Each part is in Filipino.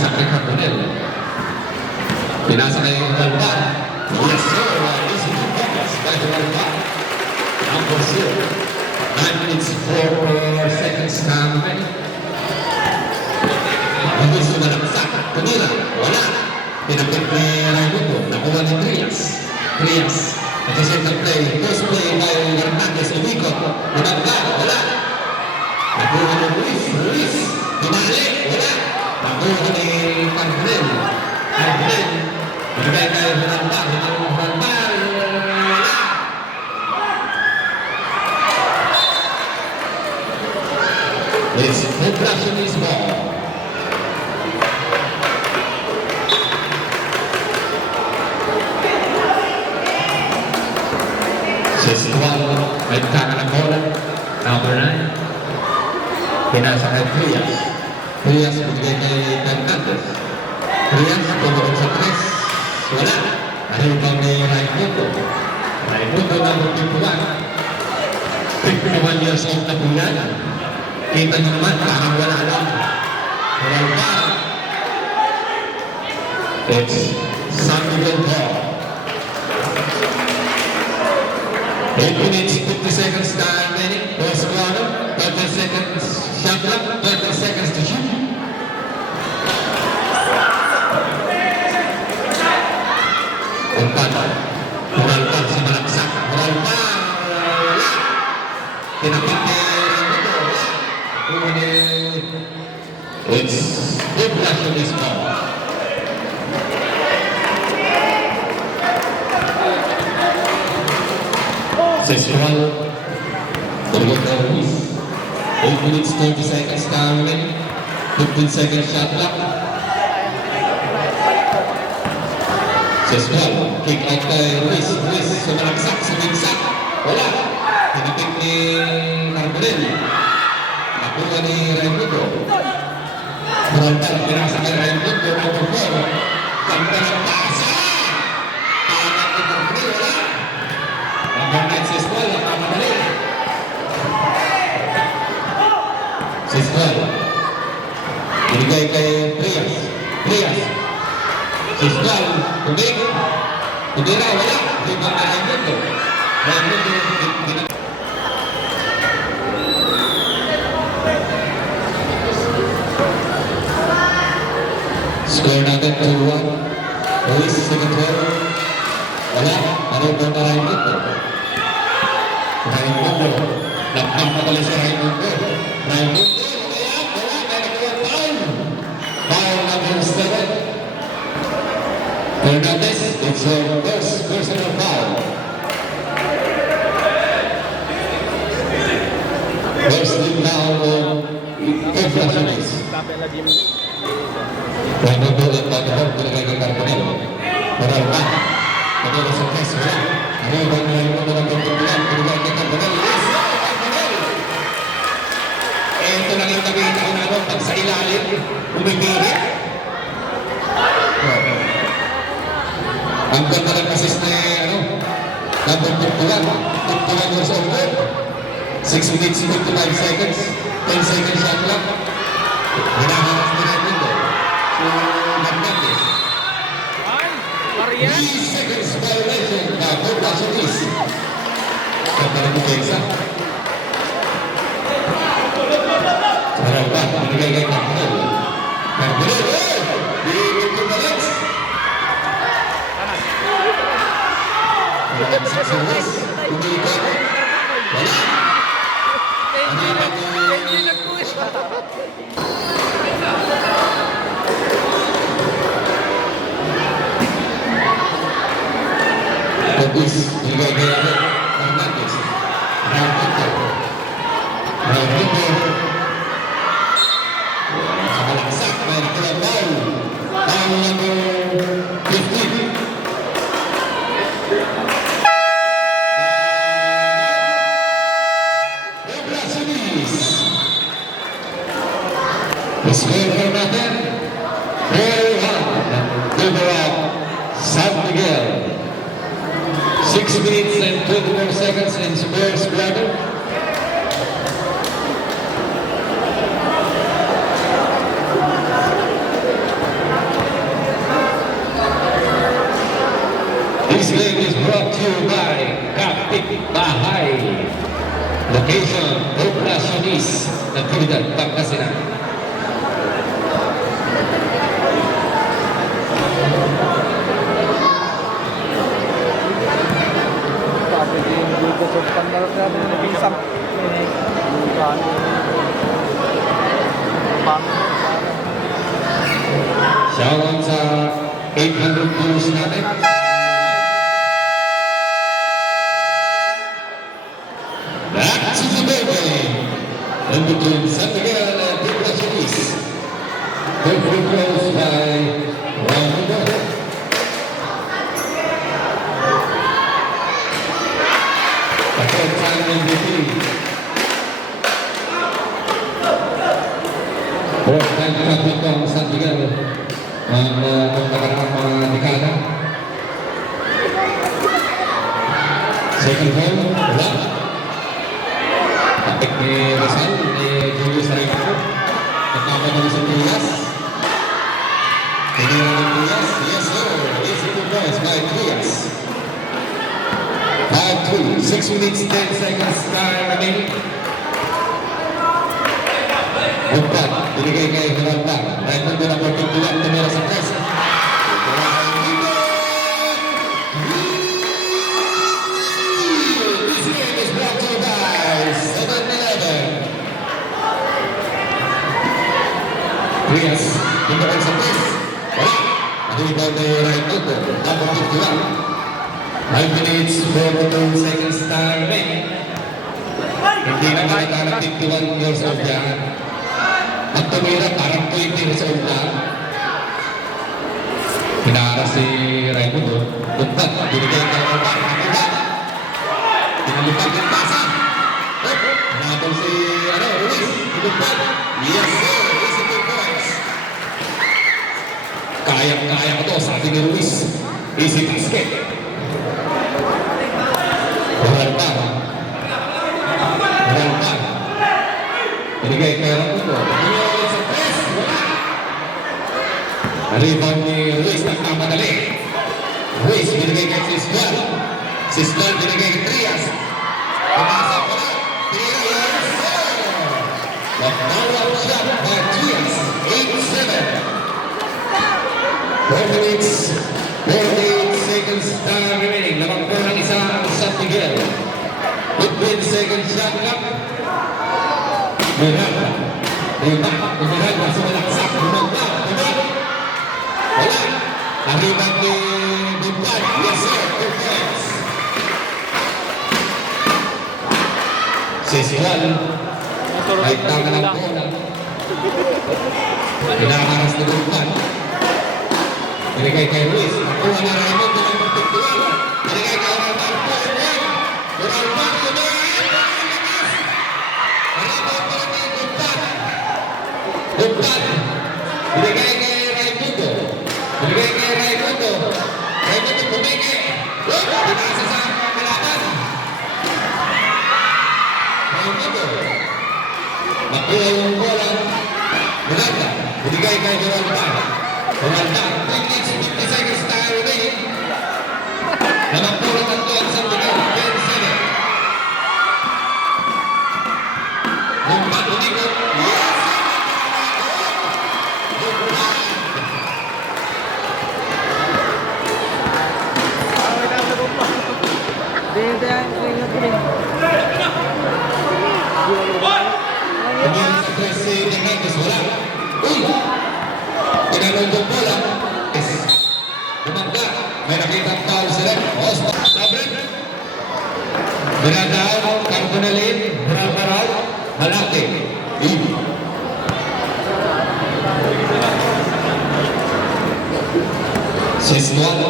Binagsak ni Carbonell. Pinasa kay Galvan. Yes, sir. This is the focus by Galvan. Number 0. 9 minutes 4 seconds kami. Ang gusto na naksak. Kanila, wala. Pinapit ni Raimundo. Nakuha ni Trias. At the second play, first play by Hernandez. Umikot. Binagkat, wala. Nakuha ni Ruiz. Pinali, wala. Nakuha ni Carbonell. Binigay kay Hernandez. Wala. It's Poblaciones ball. Siswal, may kaka ng bola. Number 9. Pinasa kay Trias. Trias, binigay kay Hernandez. Trias, pumunod sa 3. Wala. Nahibang ni Raimundo. Raimundo na magpipula. 51 years old na pula. Kita nyo naman, parang wala lang. Wala pa. It's San Miguel ball. 8 minutes, 50 seconds time remaining. First quarter, 30 seconds shot clock, 30 seconds to shoot. Umpan. Umpan si Malaksak. Umpan. Tinapit ni it's Poblaciones ball. Sexual. Ruiz. 8 minutes 30 seconds time remaining. 15 seconds shot clock. Sexual. Kick out kay Ruiz. Sumalaksak, sumigsak. Wala. Tinipik ni Carbonell. Nakuha ni Raimundo. Berontak binasa kay Raimundo. Number 4. Ganda ng pasa. Tangan ni Carbonell. Wala. Number 9 Siswal. Tama mali. Siswal. Binigay kay Trias. Siswal. Tumira. Wala. Ibang na Raimundo. Score natin 2-1. Ruiz, second goal. Wala. Ano ba na Raimundo? Nakpang na pala si Raimundo. Wala. Foul number 7. Hernandez, it's a first personal foul. First team down on Poblaciones. Raimundo at Pagkabog, binigay kay Carbonell. Moral pa. Pagkabog sa press, wala. Arribang Raimundo ng pagkabulan, binigay kay Carbonell. Yes! Carbonell! Ito lang yung nakita ko na pag sa ilalim, umibigit. Ang ganda ng assist ni, number 51 years old. 6 minutes, 55 seconds. 10 seconds shot clock. Hinahanap ni Raimundo. Hernandez. 3 seconds violation na Poblaciones. Ganda ng depensa. Sarap ba? Binigay kay Carbonell. Binigay to the legs. Wala sa suwas. Umikot. Wala. Bagus, binigay kay Hernandez. Raimundo. Sa malaksak, may nakuha foul. Foul number 15. The score for nothing, 4-1 overall, San Miguel. 6 minutes and 24 seconds in first quarter. This game is brought to you by Kapit Bahay. Location, Operacionis, Natividad, Pangasinan. Shoutout sa 800 views natin. Back to the game. In between San Miguel and Operacionis. Good free throws by Raimundo. A third-time MVP. Fourth-time champion ng San Miguel ang pagkakaraang mga dekada. Second hole, wala. Tapik ni Rizal, ni Julius Raimundo. Nagkakamali sa Trias. Tinira ng Trias. Yes sir, easy to points by Trias. 5-2, 6 minutes, 10 seconds time remaining. Umpat, binigay kay Hiranda. Raimundo na 41, tumira sa press. Raimundo! This game is brought to you by 7-Eleven. Trias, tumira sa press. Wala. Rebound ni Raimundo, number 51. 5 minutes, 42 seconds time remaining. Hindi na nakita ng 51 years old yan. At tumira parang 20 years old na. Pinara si Raimundo. Puntat, binigay ka ng Omar. Pinalipag ng pasa. Pinatong si Ruiz. Pinalipag. Yes sir, easy 2 points. Kaya ko to, sabi ni Ruiz. Easy basket. Hiranda. Binigay kay Raimundo. Rebound ni Ruiz, nagkamadali. Ruiz, binigay kay Siswal. Siswal, binigay kay Trias. Pumasa pa na. Trias. The follow-up shot by Trias. 8-7. 4 minutes, 48 seconds time remaining. Lamang po ng isa ang San Miguel. 15 seconds shot clock. Miranda. Miranda, sumalaksak. Miranda. Wala. Nariban ni Bumpan. Yes sir, 2 points. Siswal. May tanga ng bola. Pinakaras ni Bumpan. Binigay kay Ruiz. Nakuha na Raimundo ng 51. Binigay kay Oralman. Oralman, Bumpan. Binigay kay Raimundo. Binigay kay Raimundo. Raimundo bumigay. Pinasa sa kalaban. Raimundo. Nakuha yung bola. Miranda. Binigay kay Oralman. Oralman. 3 minutes, 50 seconds tayo rin. Lamang po ng tatlo ang San Miguel. 10-7. Bumpan, bumigay. Yes! Kemudian si Hernandez wala. Tinanong yung bola. Bumangga. May nakita ang foul sila. Osman. Sabrin. Binadaw. Carbonalin. Bravaral. Malaki. Ibi. Siswal.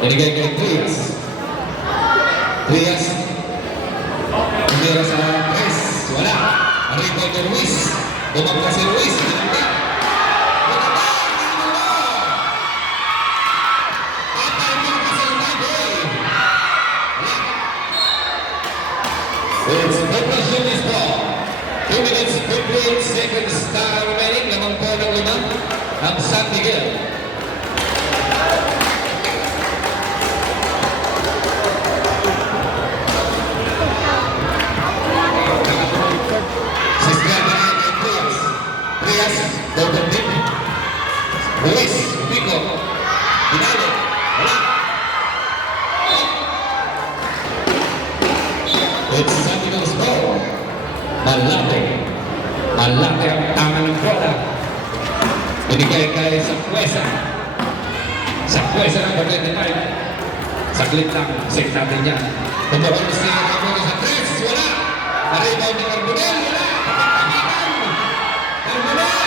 Binigay kay Trias. Trias. Tumira sa press. Wala. Arriba kay Ruiz. Bumangga si Ruiz. Binangga. It's Operacionis ball. 2 minutes, 58 seconds time remaining. Lamang po ng 5 ang San Miguel. Luis Pico. Pinalo. Wala. It's Santos ball. Malate. Malate ang tangan ng bola. Binigay kay Sapuesa. Sapuesa ng 25. Saglit lang. Save natin yan. Tumawag si Ramon sa 3. Wala. Naribaw ni Carbonell. Wala. Carbonell.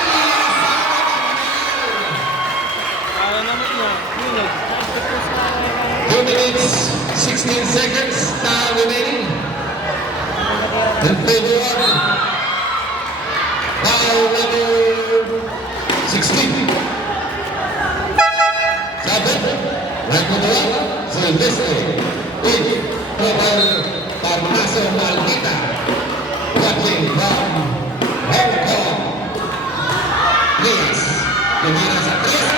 Kaya naman yan. 2 minutes, 16 seconds time remaining. In favor of foul number 16. Sabit, right to the left, Silvestre. In favor Parnaso Maldita. Watching from Hong Kong. Please, tumira sa 3.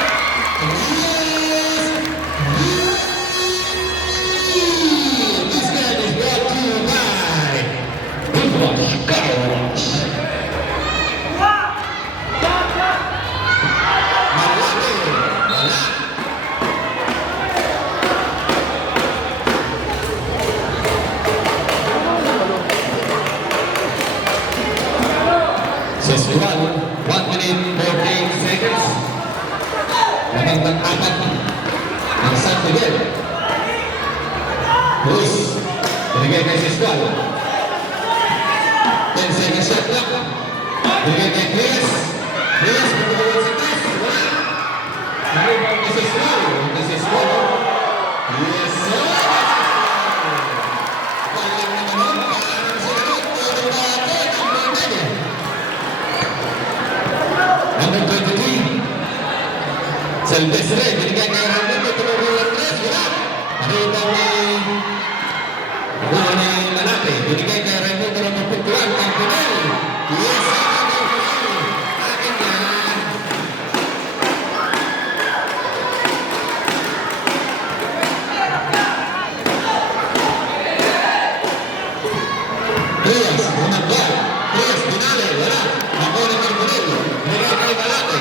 This game is brought to you by Goodwash Car Wash. Malaki, wala. Sessual, 1 minute 14 seconds. Nagandang apat ng San Miguel. Luis, binigay kay Sessual. 10 seconds shot lang. Binigay kay Chris. Chris, binigay si Chris. Wala. Naribaw kay Sessual. Kay Sessual. Yes, sir. Walang naman nun. Parang sinunod. Todo ba ito? Ang mga Number 23. Silvestre, binigay kay Ramon. Tumulong ng 3. Wala. Naribaw ni Malate. Binigay kay Ramon. Tumulong ng Putuan. Carbonell. Yes, sir. Akin yan. Trias, unang ball. Trias, binali, wala. Nakuha ng Carbonell. Binigay kay Malate.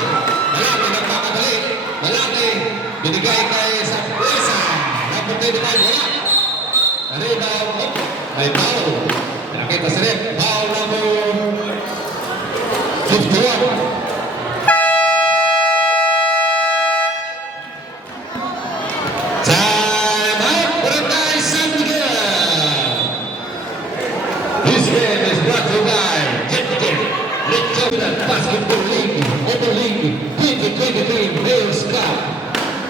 Malate, nagpapadali. Malate, binigay kay Sapuesa. Number 25, wala. Rebound, may foul. Nakita sa rin. Foul number 51. Time out, Barangay San Miguel. This game is brought to you by Little Basketball League, Open League, 2023 Bills Cup.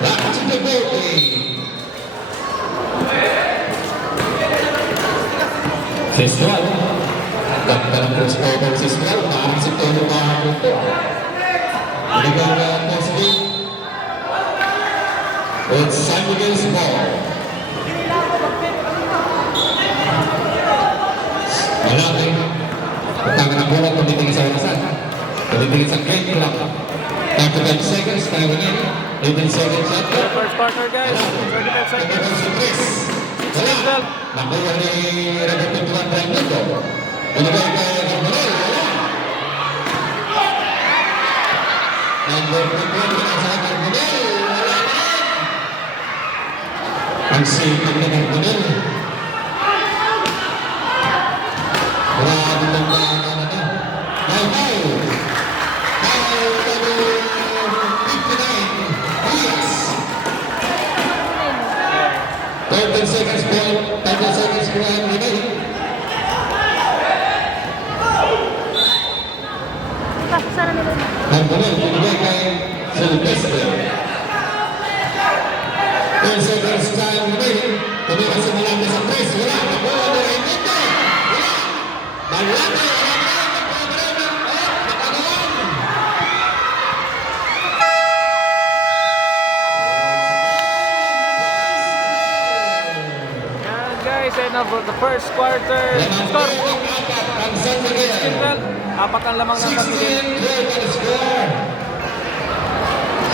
Back to the ball game. Sessual. Ganda ng crossover Sessual. Parang si Tono kahapon to. Binigay na Mosby. It's San Miguel's ball. Malaki. Pagtangan ng bola, tumitingin sa unasan. Tumitingin sa game clock. 35 seconds, tayo ngayon. 18 seconds shot. First quarter guys. 35 seconds. Si Chris. Wala. Nakuha ni Roberto Tuan Raimundo. Binigay kay Carbonell. Wala. Number 21 sa Carbonell. Wala na. Ang sipag ni Carbonell. Grabe lang ba ang ano? Foul. Foul number 59. Diaz. 13 seconds ball. 13 seconds ball remaining. Carbonell, binigay kay Silvestre. 10 seconds time remaining. Tumira si Malate sa 3. Wala. Nakuha ni Raimundo. Wala. Malate. Yan guys, end of the first quarter. Score. Ang San Miguel. 12. Apat ang lamang ng San Miguel. 16-12 ang score.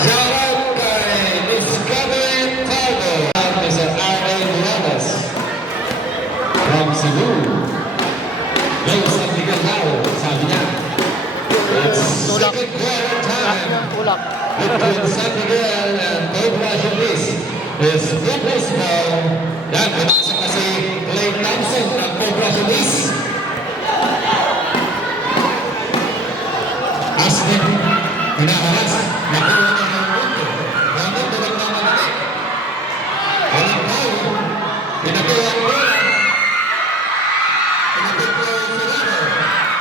Shout out kay Discovery Cargo. Mr. R.A. Morales from Cebu. Yo, San Miguel now, sabi niya. It's second quarter time. Ulap. between San Miguel and Cobra Solis is focus ball. Yan, pinasok na si Clay Thompson ng Cobra Solis. Asmin, pinaharas, nakuha na ng mundo. Ramon, tulang na malaki. Walang tao, pinakuha ang bola. Pinakuha ang Serrano.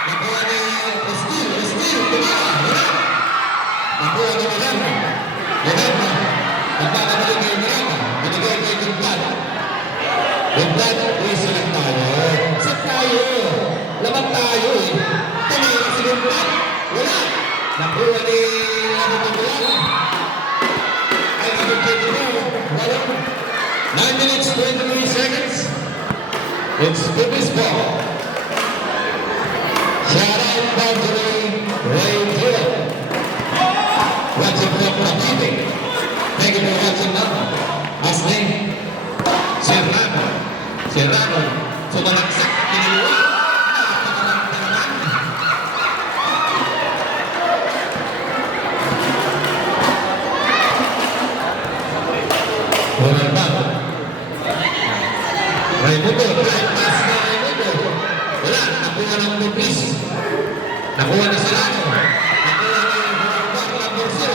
Nakuha ni Estil, tumara, wala. Nakuha ni Miranda. Miranda, nagpapabalik kay Miranda. Binigay kay Gugdad. Gugdad, uwisalang tayo. Saan tayo? Laban tayo eh. Tumira si Gugdad. Wala. Nakuha ni Abutagulala. Ay, Abutagulala. Wala. 9 minutes, 23 seconds. It's Bubby's ball. Shout out boundary, Ray Hill. Watching from Rakiti. Thank you for watching now. Asli. Serrano. Sumalaksak. Kiniluwa. Walang bago. Raimundo, right pass na Raimundo. Wala, nakuha ng Bubis. Nakuha na Serrano. Nakuha ni Burak number 0.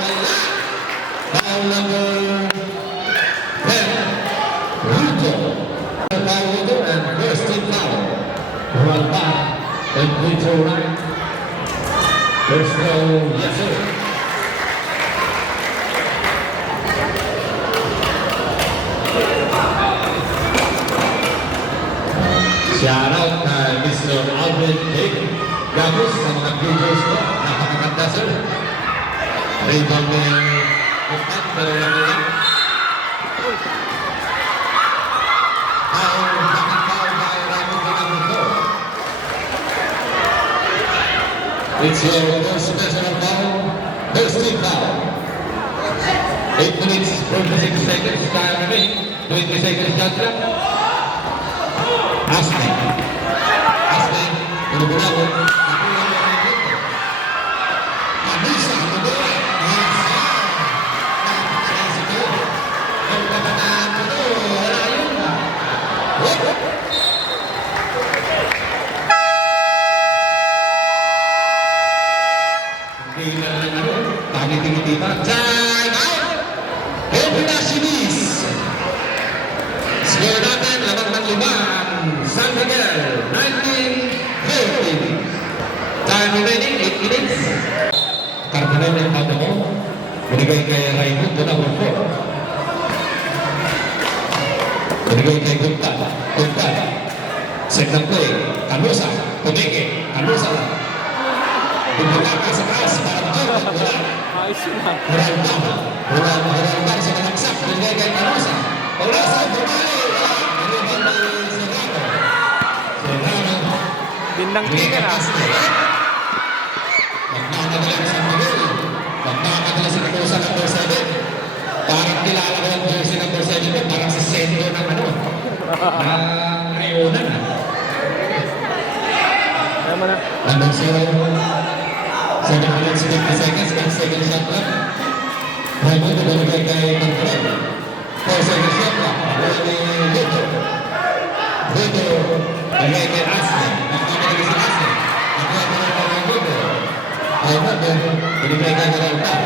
Wala. Foul number 10. Ruto. Foul Ruto and first team foul. Run back and free throw right. First throw, yes sir. Shout out kay Mr. Alvin Big Gabus sa mga videos ko. Napakaganda sir. Rebound ni Bukat, pero lang. Foul, bakit foul by Raimundo number 4. It's your first personal foul. First team foul. 8 minutes, 46 seconds time remaining. 20 seconds shot clock. Asmin, pinubulabot, nakuha mo ang ito. Kamisa, nabuhay. Napakalas ito. Ang kabataan ito, wala yun. Hindi na lang ano, tangiti-ngiti pa. Time out! Cobra Solis. Score natin, lamang ng 5. San Miguel, 19-15. Time remaining, 8 minutes. Carbonell yung tanda mo. Binigay kay Raimundo na 4. Binigay kay Gugdad. Second play, Canusa. Tumiki, Canusa lang. Bumagaka sa taas, parang Jordan. Wala. Huraldan sa kanaksak. Binigay kay Canusa. Wala sa Dumali. Wala. Binigay kay Serrano. Dindang-tingan ah. Magkakadala sa Miguel. Magkakadala si Canusa number 7. Parang kilala ko yung jersey number 7 ko. Parang si Sendo ng ano. Na Iona na. Tama na. Number 0. 7 minutes 50 seconds. 10 seconds shot clock. Raimundo binigay kay Control. 4 seconds shot clock. Luto. Binigay kay Asmin. Nagkamali si Asmin. Nakuha mo ng Raimundo. Raimundo. Binigay kay Geraldan.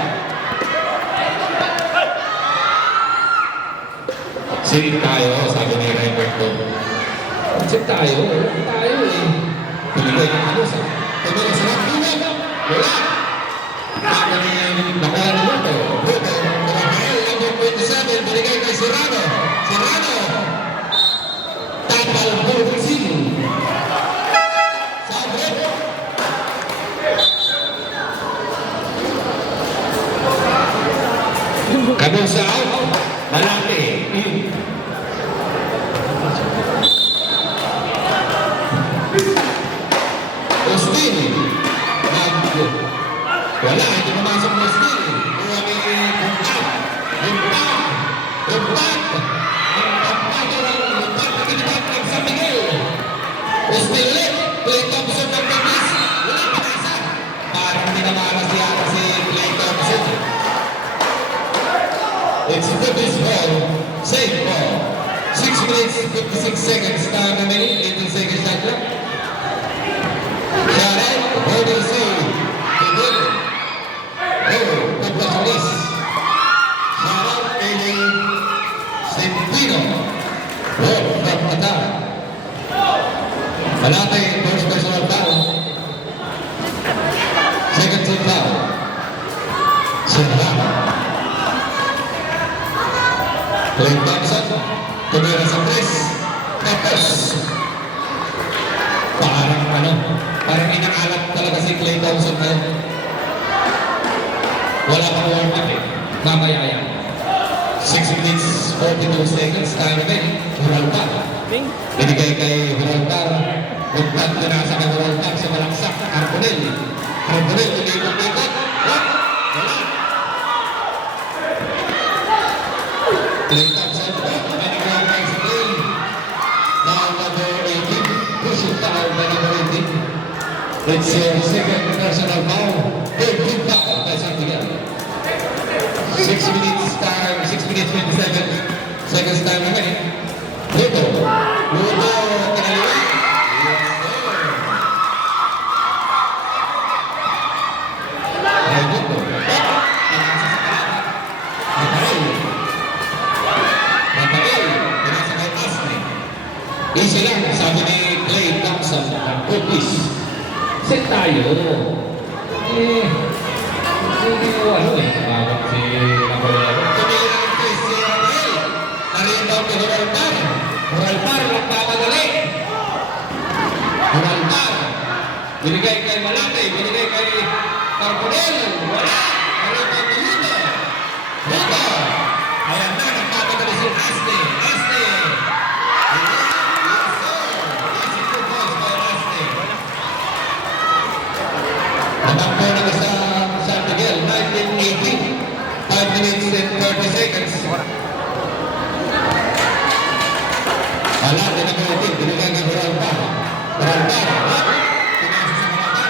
Sit tayo, sabi ni Raimundo. Sit tayo eh. Binigay kay Canusa. Tumira sa Raimundo. Wala! Nakuha ni Luto. Rafael, number 27, binigay kay Serrano. Tapal Bursin. Sabre. Canusa out. Malaki. Austin. Wala, hindi pumasok ng Austin. Kuha ni Gugdad. Ng San Miguel. Austin ulit. Clay Thompson ng Davis. Wala pinasa. Parang minamalas si Clay It's British ball. Safe ball. 6 minutes, 56 seconds. Time remaining. 18 seconds shot clock. Shot out. Holding C. Delivery. Oh, Pagpasolis. Shot out. Aiding Centino. Oh, from Qatar. Malate, first personal foul. Second team foul. Serrano. Clay Thompson. Tumira sa Chris. Tapos. Parang inaalat talaga si Clay Thompson na yun. Wala pang warm up eh. Mamaya yan. 6 minutes, 42 seconds. Time remaining. Huraltar. Binigay kay Huraltar. Huwag tinasa kay Huraltar sa malaksak. Arbonel. Arbonel, tulikot-likot. Wala. Clay Thompson. Binigay kay si Clay. Now number 18. Push it down by number 18. It's your second personal foul. Third team foul by Santiago. 6 minutes time, 6 minutes 27 seconds time remaining. Luto. Luto, kinaliwa. Yes, sir. Ay, Luto. Pinasa sa kalata. Matail. Matail. Pinasa kay Ashley. Easy lang, sabi ni Clay Thompson ng Cookies. Set tayo. Hindi ko ano eh. Bakit si Napoleon? Tumili ng Chris si Rafael. Narinout ni Huraltar. Huraltar, nagpapadali. Huraltar. Binigay kay Malate. Binigay kay Carbonel. Wala. Narinout ni Luto. Luto. Ayan na, nagpapadali si Ashley. Ashley. Yes, sir. Easy 2 points by Ashley. Natakbo na sa San Miguel, 1918. 5 minutes and 30 seconds. Wala, dinagawin. Binigay ng Huraltar. Huraltar. Pinasa sa Huraltar.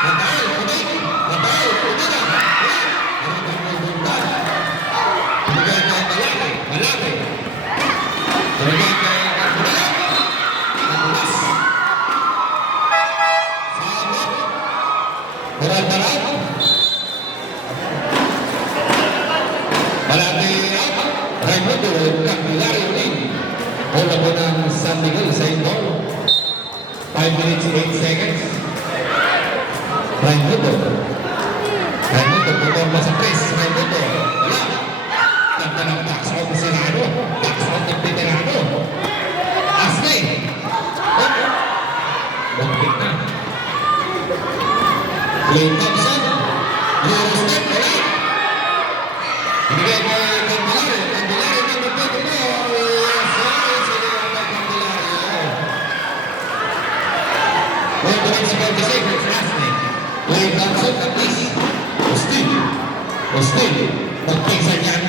Natail, kunik. Natail, kunira. Huraltar ng Huraltar. Binigay kay Malate. Malate. Binigay kay Carbonel. Nabulas. Huraltar out. Malate out. Raimundo Candelario in. Bola po ng San Miguel sa indoor. 5 minutes 8 seconds. Raimundo. Raimundo putorma sa press. Raimundo. Wala. Ganda ng box out ni Serrano. Box out ng Veterano. Ashley. Bumpik na. Clay Thompson. Eurostep. Wala. Binigay kay Candelario. Candelario number 2. Yes, sir. Sige ang Candelario. 1 minutes 40 seconds. Ashley. Clay Thompson at least. Austin. Austin. Magpinsan yan.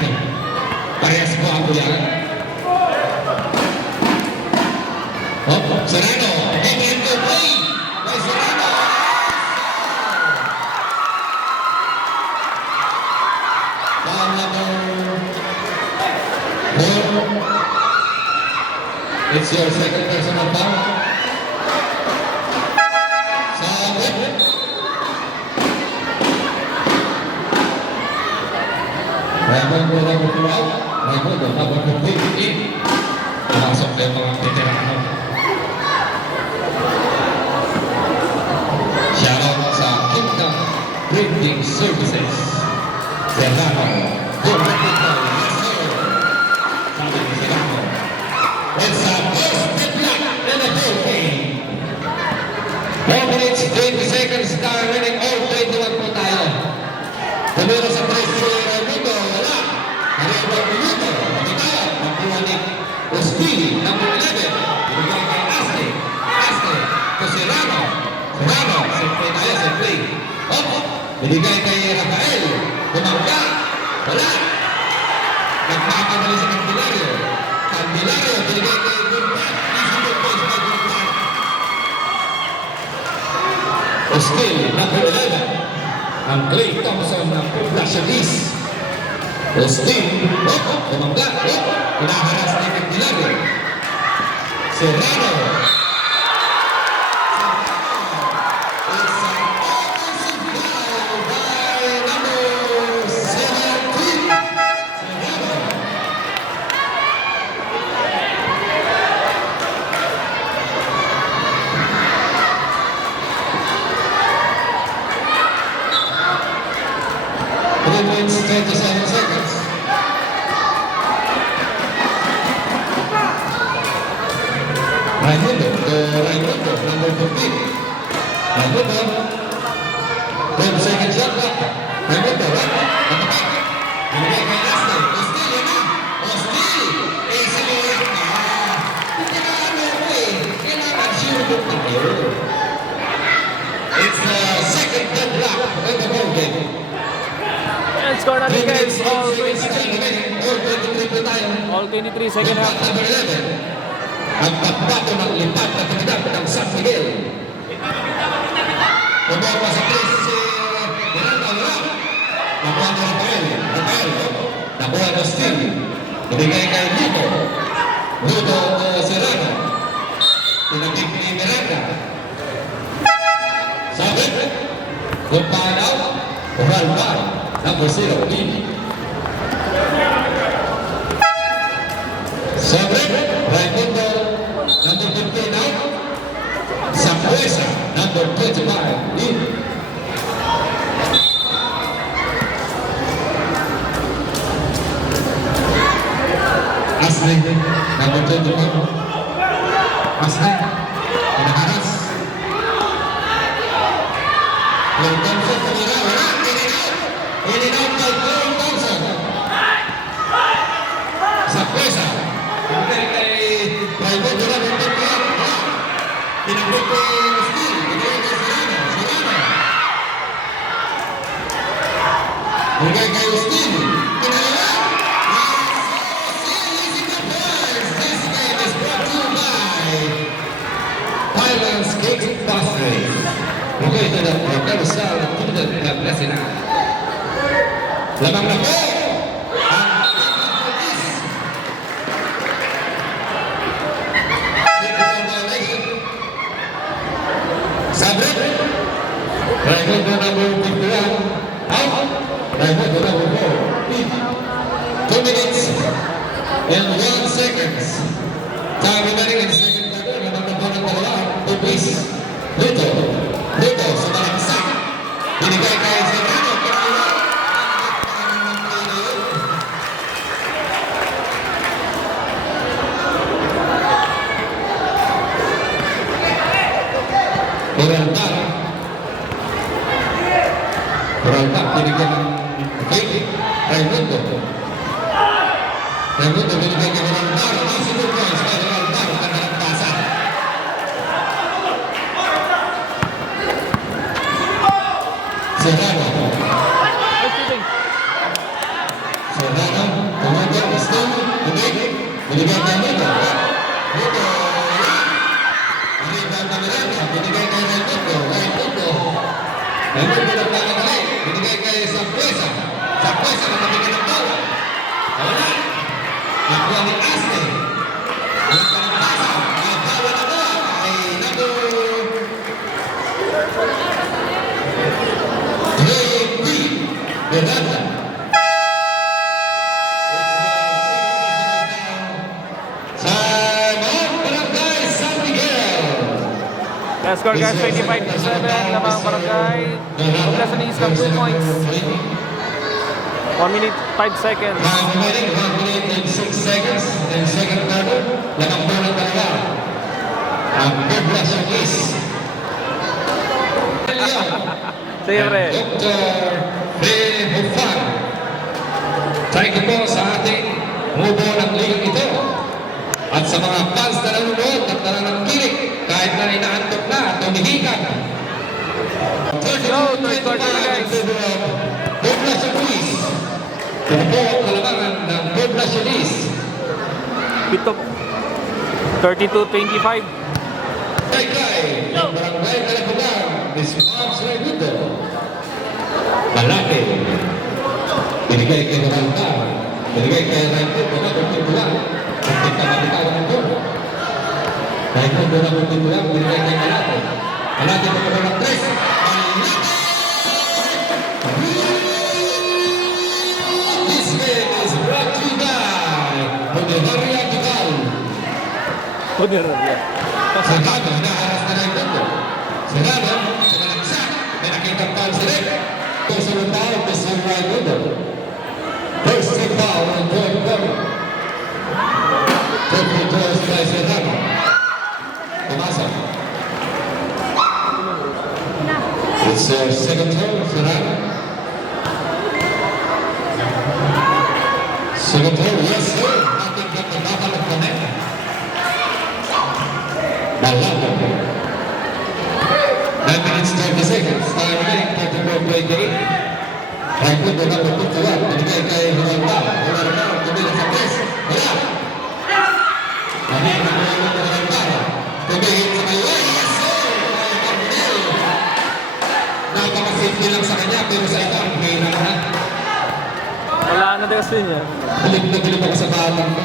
Parehas po ako yan. Serrano. End of play. By Serrano. Foul number 4. It's your second personal foul. Sabit. Raimundo number 2 out. Raimundo number 15 in. Pumasok na yung mga veterano. Shoutout sa Kingdom Printing Services. Serrano. Directed by yes, sir. Sabi ni Serrano. It's a first block in the whole game. 4 minutes, 20 seconds. Time winning all 21 po tayo. Tumira sa press si Raimundo. Wala. Arriba Minuto. Matitawa. Makuha ni Ostini. Number 11. Binigay kay Ashley. Ashley. To Serrano. Serrano. Simple tayo. Simple. Opo. Binigay kay Rafael. Bumangga. Wala. Nagpapadali sa Candelario. Candelario. Binigay kay Gulpan. Easy 2 points by Gulpan. Ostini. Number 11. Ang Clay Thompson ng Poblacion East. Austin, tumangga, hinaharas ni Magdilago. Serrano. It's an offensive foul by number 17. Serrano. Three minutes, 27 seconds. Raimundo, number 15. Raimundo, 12 seconds shot clock. Raimundo, right? Nakapak. Binigay kay Aston. Ostil, yan na. Ostil. Eh, sa mga kailangan mo eh. Kailangan sure tayo. It's the second dead block of the ball game. And score natin guys, all 23. All 23 po tayo. All 23 second half. Number 11. Ang pagbato ng lipat na kandidat ng San Miguel. Tumawa sa Chris si Miranda Wala. Nakuha na Rafael. Nakuha na Steve. Binigay kay Luto Serrano. Pinagig ni Miranda. Sabi. Kumpahan out. Kumpahan out. Number 0, Dini. Sabi. Raimundo. Number 15 out. Sambuesa, number 25, in. Asli, number 24. Asli, pinaharas. Clay Thompson, tumira, wala, in and out by Clay Thompson. Sambuesa, pinagay kay Raimundo, number 28. Pinagay kay Steve, pinagay kay Serrano. Pinagay kay Steve, pinagay. This game is brought to you by Thailand's Cake Pastry. Okay, ito na po. Pero sa actividad na Plasina. Lamang na po! Sabre, Raimundo number 51, out. Raimundo number 4, 2 minutes and 1 seconds. Time remaining in the second quarter. Lamang na po ng dalawa. 2 pieces. Luto, sa malaksak. Binigay kay Serrano. Peralta, binigyan ng Kate, Raimundo. Raimundo binigyan kay Peralta. Masibog guys, kay Peralta. Ganda ng pasa. Serrano. Serrano, tumagay, Aston, binigay kay Luto. Luto, binigay kay Miranda, binigay kay Raimundo. Raimundo na pangalain, binigay kay Sambuesa. Sambuesa na nabigyan ng bola. Wala. Nakuha ni Aston. Ang panagpasa, nabawa na bola ay number 3, Miranda. Let's score guys, 25-7. Lamang Barangay. Paglasan ni Islam 2 points. 1 minute, 5 seconds. 1 minute and 6 seconds. And second quarter, lamang bola talaga. Ang Poblacion East. Siyempre. Dr. Bufan. Thank you po sa ating mubo ng ligang ito. At sa mga fans na nanonood at nananangkilik kahit na inaantok na at tumihikan. Go, third quarter guys. Poblacion East. Ito po ang kalabangan ng Poblacion East. Pito. 32-25. Kay ng Barangay Kalapugan, Miss Mams Raimundo. Malaki. Binigay kay Barangay. binigay kay Raimundo na kumpibulan. Kunting na mabitawan ng goal. Raimundo na kumpibulan, binigay kay Malate. Malate na kumpibulan ng 3. This game is brought to you by Moderaria Ducal. Moderaria. Serrano, naharas na Raimundo. Serrano, sumalagsak. May nakita pa si Rick. Susunod tayo, Mr. Raimundo. First take foul on point cover. Took the toss by Serrano. Tomasa. It's their second turn, Serrano. Second turn, yes sir. Nothing but the bottom of the net. Malabo. 9 minutes 30 seconds. Time remaining, 34-28. Raimundo na magtutuwa. Binigay kay Ronaldo. Ronaldo, tumila sa press. Wala. Mamaya na Ronaldo na Ronaldo. Tumihit sa kayo. Yes sir! Napaka-safety lang sa kanya, pero sa ito, ang may lahat. Wala na din kasi niya. Bilib na bilib ako sa batang mo.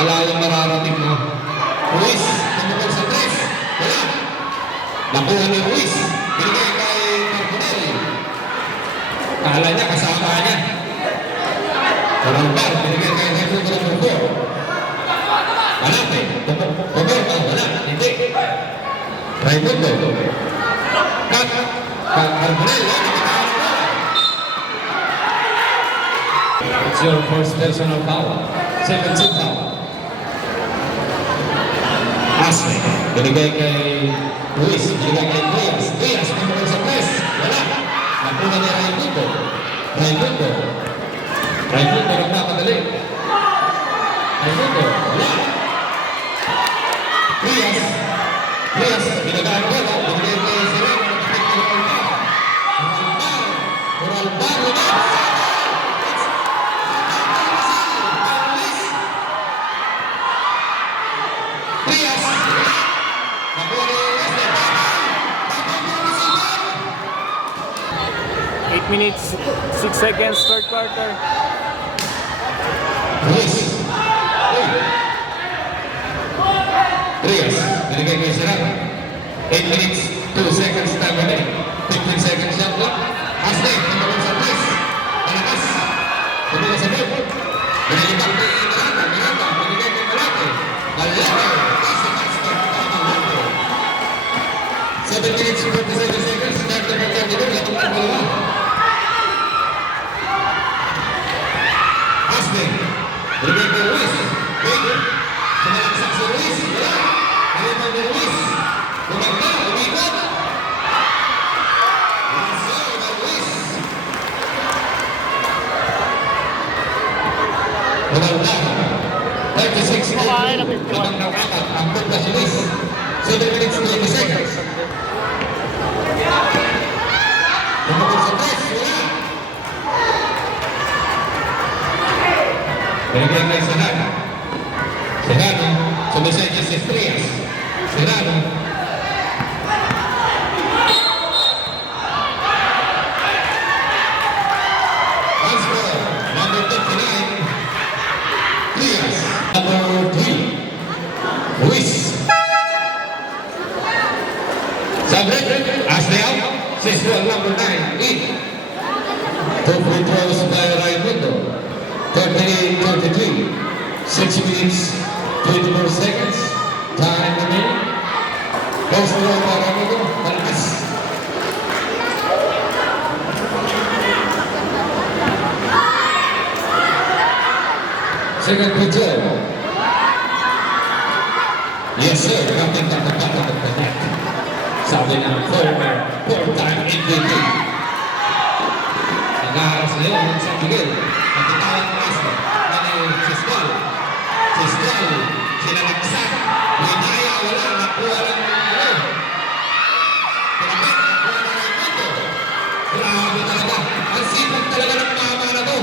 Kalayang mararating mo. Ruiz, tumukol sa press. Wala. Nakuha ni Ruiz. Binigay kay Carbonell. Kala niya, kasama niya. Ronaldo, binigay kay Raimundo ng 4. Malate. Roberto, wala. Hindi. Raimundo. Cut. Carbonell. It's your first personal foul. Second team foul. Ashley. Binigay kay Ruiz. Binigay kay Diaz. Diaz, tumukol sa press. Wala. Nakuha ni Raimundo. Raimundo. Raimundo nagpapadali. Raimundo. Wala. Diaz. Diaz. Binagaan ko. Binigay kay Serrano. Nakapit kay Ronaldo. Ronaldo. Ronaldo. Diaz. Nakuha ni Wesley. 8 minutes, 6 seconds, third quarter. Ruiz. Diaz. Binigay kay Serrano. 8 minutes, 2 seconds time remaining. 15 seconds shot clock. Ashley, tumulong sa press. Malakas. Tumulong sa boot. Binilibak kay Miranda. Miranda, binigay kay Malate. Malate. 7 minutes, 47 seconds. Start the ball 32. Latong ng dalawa. Ashley. Binigay kay Ruiz. Big. Sumalaksak si Ruiz. Wala. Nalitan ni Ruiz. Bumagda. Umikot. Lansay na Ruiz. Bumagda. 36 minutes. Lamang ng apat. Ang punta si Ruiz. 7 minutes, 20 seconds. Tumukol sa press. Wala. Binigay kay Serrano. Serrano. Sumisenya si Trias. Serrano. Once more. Number 59. Trias. Number 3. Ruiz. Sabre. Ashley out. 6-1, number 9. Lead. 2 free throws by Raimundo. 38-33. 6 minutes, 24 seconds. Time remaining. First throw by Raimundo. Malakas. Second free throw. Yes sir, coming from the bottom of the net. Sabi ng former four-time MVP. Nag-aaras na yun sa Miguel. Nagtitawag ng Asma. Fiscal. Fiscal. Sinalaksak. Linaya. Wala. Nakuha ng pinapit. Nakuha ng Raimundo. Grabe talaga. Ang sipag talaga ng mama na to.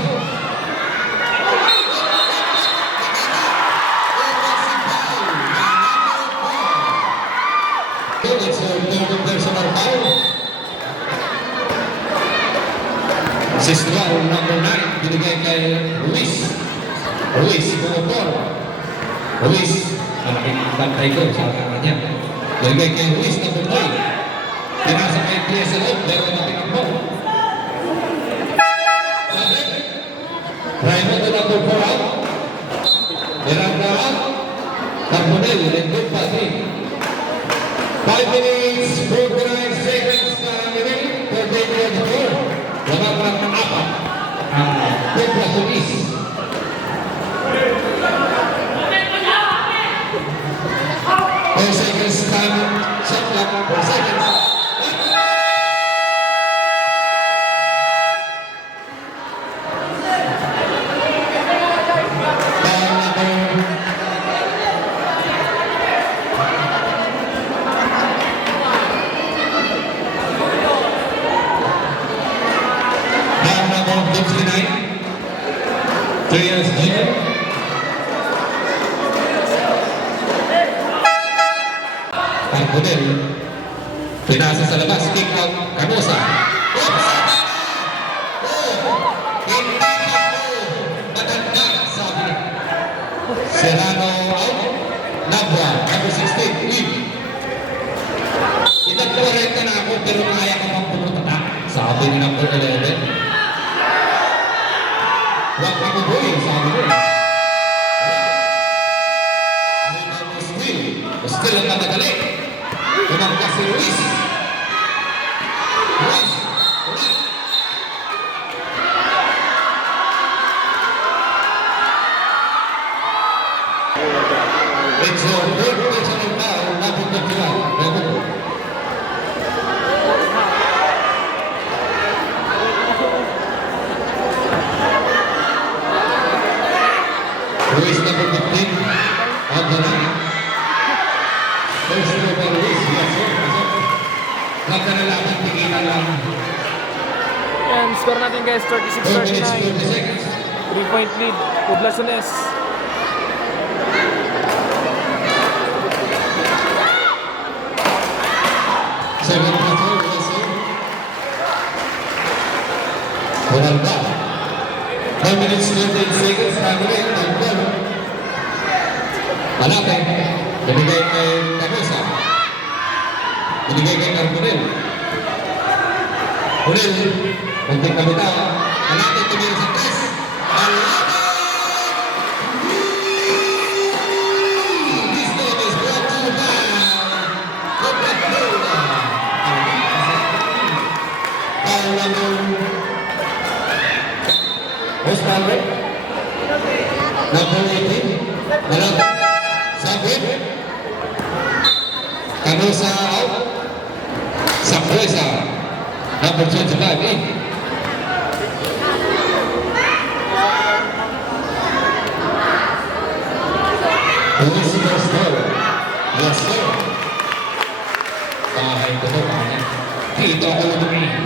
It's a personal foul. Assist foul number 9, binigay kay Ruiz. Ruiz, pumupor. Ruiz, malaking bantay ko sa kanya. Binigay kay Ruiz number 3. Pinasa kay PSLO, meron na pinakbo. Raimundo number 4 out. Miranda out. Carbonell, and good pass in. 5 minutes, 49 seconds na remaining for game number 4. Lamang ng apat ang Puebla Solis. Four seconds time, shot clock, 4 seconds. Trias Junior. Carbonell. Pinasa sa labas. Kick out. Canosa. Hindi na po. Matanda. Sabi na. Serrano out. Nabwa. Number 16. Lead. Itag-correct na ako pero kaya ka pang pumunta. Sabi ni number 11. Wag ako boy, sabi ko. Still ang madali. Tumangkas si Ruiz. Ruiz. It's your third personal foul, number 51. Ruiz number 15 on the line. First throw by Ruiz. Yes, sir. Huwag ka na laban, tigilan lang. And score natin guys, 4 minutes, 36-39. 40 seconds. 3-point lead, Poblaciones. Seven plus 4, yes, sir. Ronaldo. 5 minutes, 38 seconds. Nagawin, nag-ball. Malapit. Binigay kay Canosa. Binigay kay Carbonell. Carbonell. Kunting kabita. Malapit, tumira sa tres. Malapit! This game is brought to you by Coca-Cola. Foul number Osvaldo. Number 18. Malapit. Sabit. Canosa out. Sapresa. Number 25 in. Police first goal. Yes, sir. Bahay ko to, kanya. Dito ako lumingin.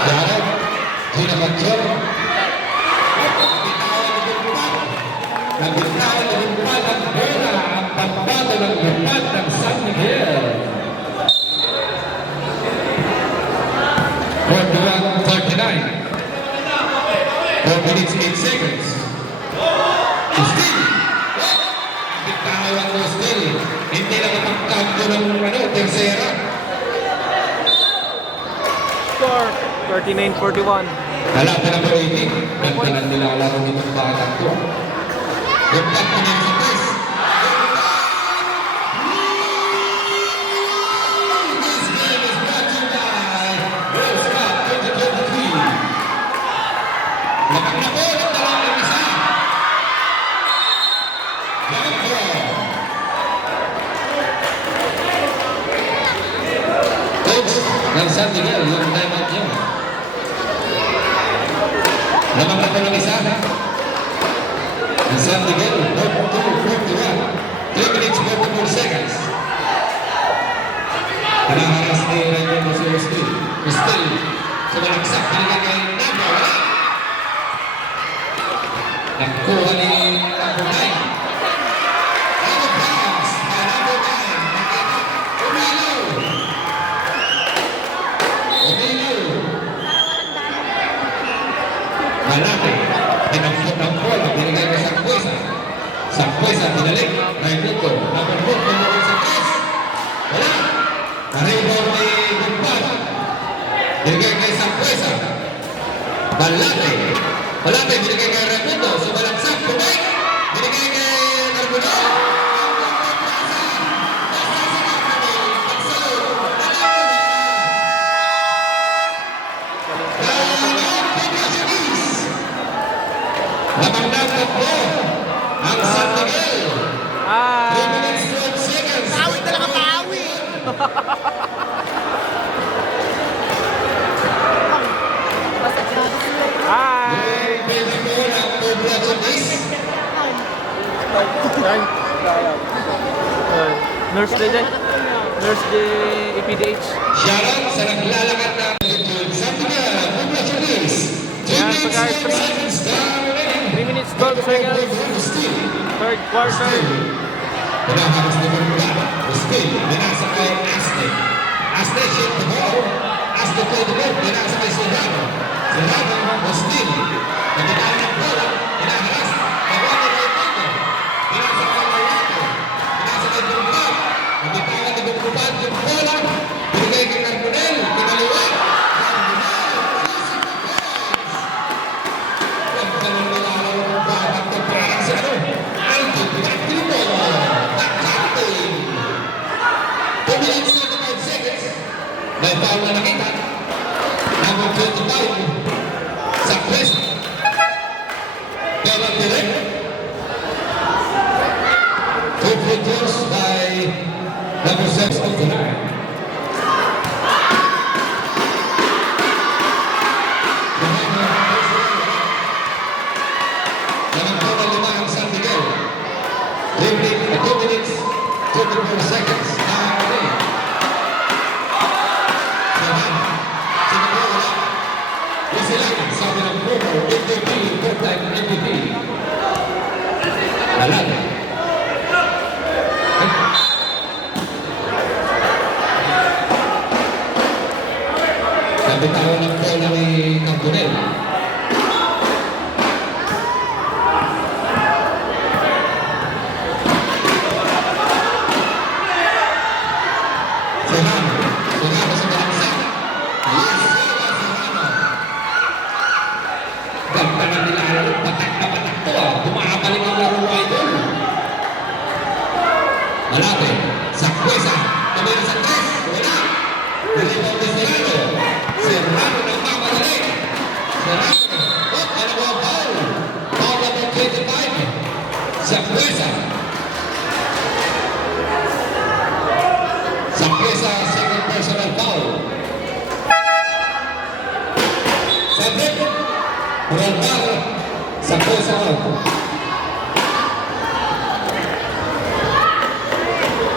Darab. Gina Mayor. Nabitawan ng lupad ang bola. Ang pagbato ng lupad ng San Miguel. 41-39. 4 minutes, 8 seconds. Still. Nabitawan ng still. Hindi na matangkado ng tercera. Score, 39-41. Wala pa number 18. Ganda ng nilalaro nitong batang to. Lupad pa niya sa press. This game is brought to you by Rose Cup 2023. Lapag na po ng dalawang isa. Jump ball. Coach ng San Miguel, yung time out niya. Lamang na po ng isa. Ang San Miguel, 42-41. 3 minutes, 44 seconds. Pinaharas ni Raimundo si Estil. Estil, sumalaksak talaga kay Nabo. Nakuha ni number 9. Out of bounds by number 9. Malate. Malate, binigay kay Raimundo. Sumalaksak, bumay. Binigay kay Carbono. Namangdang tatlo ang San Miguel. 3 minutes 12 seconds. Pawi talaga, pawi! Hi! Yung pwede mo ng Cobra Judice. Nurse Day dyan. Nurse Day EPDH. Shoutout sa naglalakad ng San Miguel. Cobra Judice. 3 Yan, minutes pagka- 12 seconds down remaining. 3 minutes 12 seconds. Third quarter. Pinaharas ni Bermuda. Still, binasa kay Asne. Asne, shift the ball. Asne play the ball. Binasa kay Serrano. Serrano, still. Nagkitahan ng bola. Pinaharas. Nagwala kay Paco. Binasa kay Mariaco. Binasa kay Bermuda. Nagkitahan ni Bermuda yung bola. Binigay kay Carbonel. Kinaliwa. Carbonel. Easy for points. Huwag ka nang nalalaw ng batang to parang si ano. Alvin Patrico. 2 minutes 35 seconds. May foul na nakita. Number 25 sa press. Penalty rin. 2 free throws by number 6 of the line. Namang na 5 ang San Miguel. 2 minutes 24 seconds. Sabi ng former MVP, four-time MVP. Lalaki. Nabitawan ng bola ni Carbonel. Serrano. Serrano sa balaksak. Yes, Serrano. Gantangan nila lalo, patak na patak to ah. Bumabalik ang laro ay doon. Malate, Sakwesa, kamera sa tres, wala. Rebound ni Serrano. Serrano nagmamadali. Serrano, dalawang foul. Foul number 25. Sakwesa. Sakwesa, second personal foul. Sabit. Berantar sa pusa ko.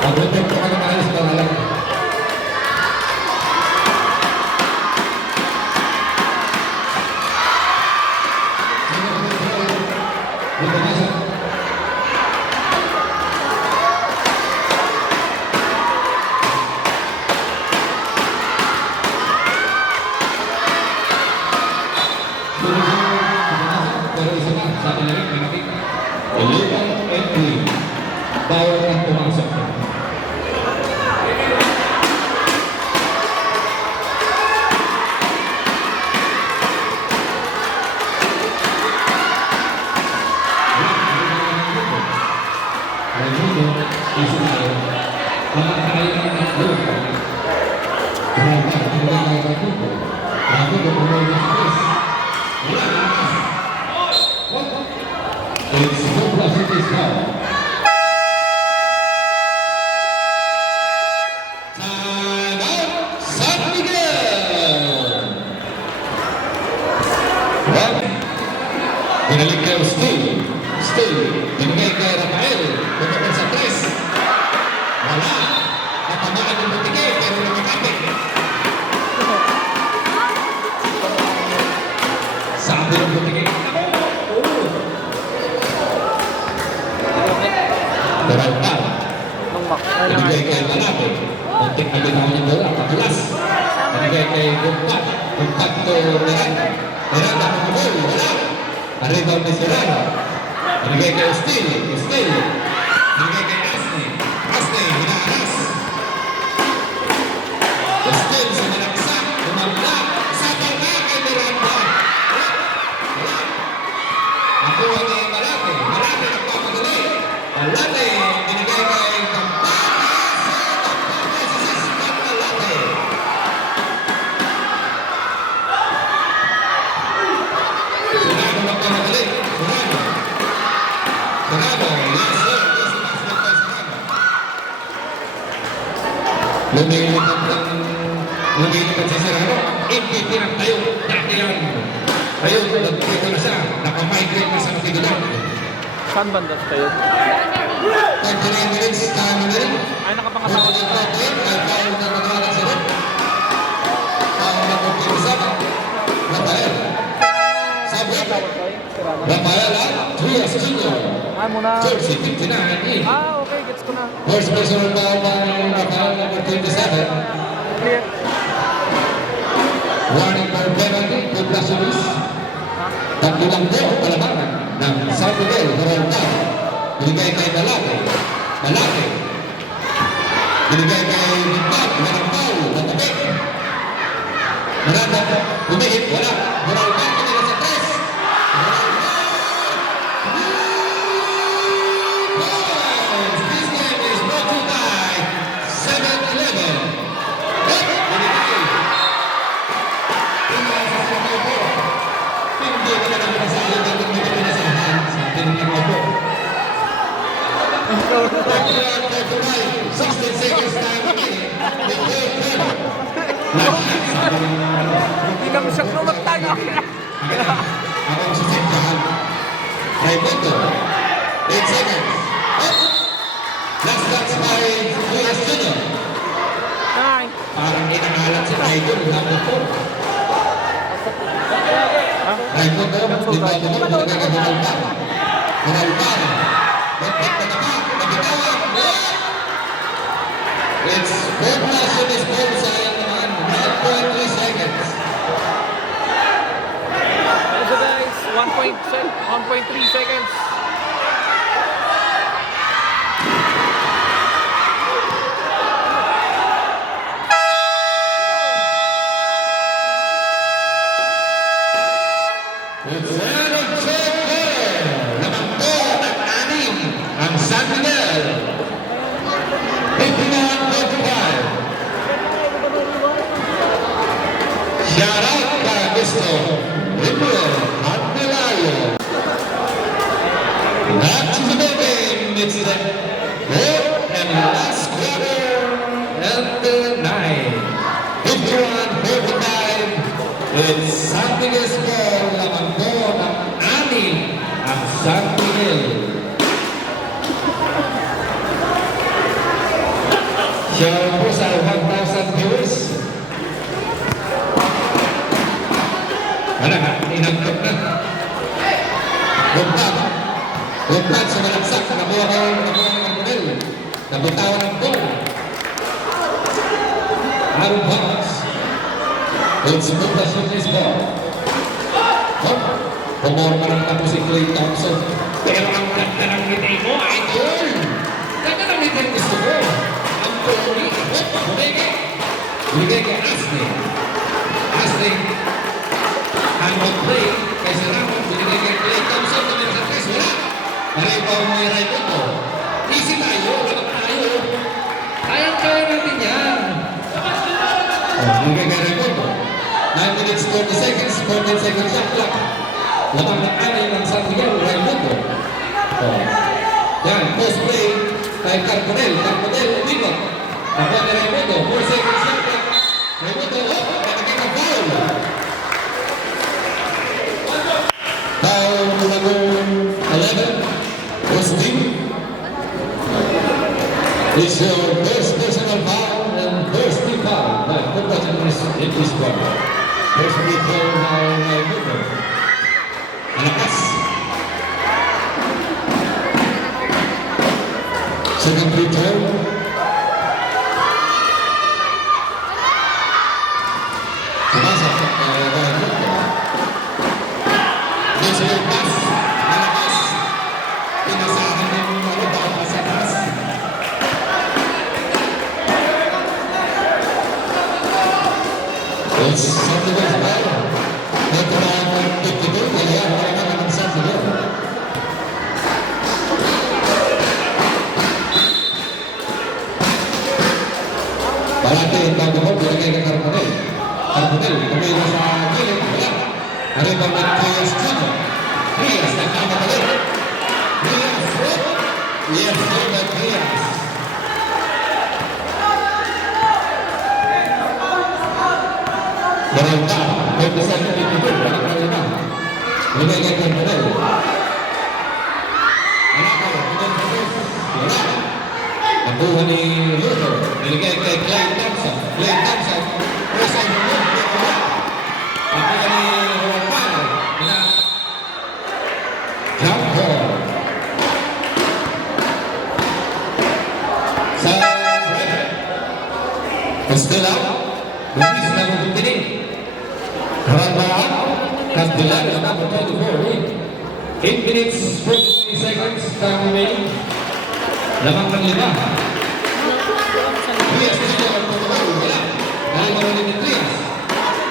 Paglutok ko ka ayos na alam. Bawal ang pumasok. It's 4+6 now. San Miguel! Binalik kay Steve. Binigay kay Rafael. Tumakon sa tres. Wala. Natamaan yung butigay pero nakakapit. Sabi ng butigay. Berantar. Binigay kay Malate. Muntik na binaw niya bola. Patulas. Binigay kay Gumpat. Gumpat to Miranda. Miranda kumabol. Wala. Rebound ni Serrano. Binigay kay Steele. Binigay kay Asne. Hinaharas. Steele sa malaksak. Umamla. Sa baba kay Miranda. lumilipad si Serrano, MVP ng tayo, dati yan. Tayo, nagpito na siya, nakamigrate na sa Matigulong. Saan banda tayo? 29 minutes, time na rin. Ay, nakapangasawa na. Foul na nagawa sa rin. Foul na 47. Rafael. Sabi. Rafael at Trias Jr. Ah, muna. Jersey 59. Okay, gets ko na. First personal foul ng Rafael number 27. Clear. Warning for penalty, Douglas Luis. Tatlo lang po ang palabanan ng San Miguel Norolta. Binigay kay Malaki. Malaki. Binigay kay Bintag. Walang foul. Matabik. Maranda. Bumihit. Wala. Norolta. Kanila sa tres. Norolta. This game is brought to you by 7-Eleven. Binigay. Hindi ko na napasabi ng mga pinasahan sa tinitang ako. 16 seconds time remaining. Hindi kami siya lumatay. Ako si Sektahan. Raimundo. 8 seconds. Up. Last dance by Trias Jr. Ay. Parang inangalan si Raidon. Lapot po. Raimundo. Limbago mo. Pinagay ka Ronaldo. Ronaldo. Nagpit na naman. Nabitawan. It's 4 plus in his goal. Sayang naman. 9.3 seconds. So guys, 1.3 seconds. It's out of check. Namanto ng anim ang San Miguel. 59-45. Shout out kay Mr. Ribeiro Andelayo. Back to the game. It's the fourth and last quarter and the 9. 51-45. It's San Miguel's ball. Namanto ng anim ang San Miguel. Shout out po sa 1,000 viewers. Wala ka, inagtok na. Lumpad. Lumpad sa malagsak. Nabuha ko ng Armonel. Nabutawan ng ball. Aaron Box. It's Lucas Rodriguez ball. Pumorma naman ako si Clay Thompson. Pero ang ganda ng ngiti mo, idol! Ganda ng ngiti gusto ko. Ang puli. Bumigay kay Ashley. Ashley. Handball play. Kay Serrano. Bumigay kay Clay Thompson. Kami sa tres. Wala. Maray pa mo yung Raimundo. Easy tayo. Wala tayo. Kaya natin yan. Bumigay kay Raimundo. 9 minutes 40 seconds. 14 seconds shot clock. Lamang ng anay ng San Miguel, Raimundo. Yan, post play kay Carbonell. Carbonell, umikot. Nakuha ni Raimundo. 4 seconds shot clock. Raimundo, nakakita ng foul. Foul number 11. Posting. It's your first personal foul and first team foul by Pagkatsanis in this quarter. First free throw by Raimundo. Malakas. Second free throw. Sumasok. Raimundo. National pass. Malakas. Pinasahan ng bawang sa taas. It's something that's better. Ito na ang 52. Kaya wala na ng San Miguel. Palagi ang bago mo, binigay kay Carbonell. Carbonell, kumay na sa gilid. Wala. Arriba ng Trias Jr. Trias, nagkakamali. Trias, yes, Trias. Berangka, 27 itu berangkat lima. Lebih yang kedua. Aku ini Luto, nilai ke Glenn Thompson, terus yang kedua. Aku ini Romano, jump ball. Setelah Luis namun begini, Rabat Castellan number 24, 8 minutes 43 seconds time remaining. Lamang ng lima. Trias dito ang pagkakaroon. Wala. Dahil marunong ni Trias.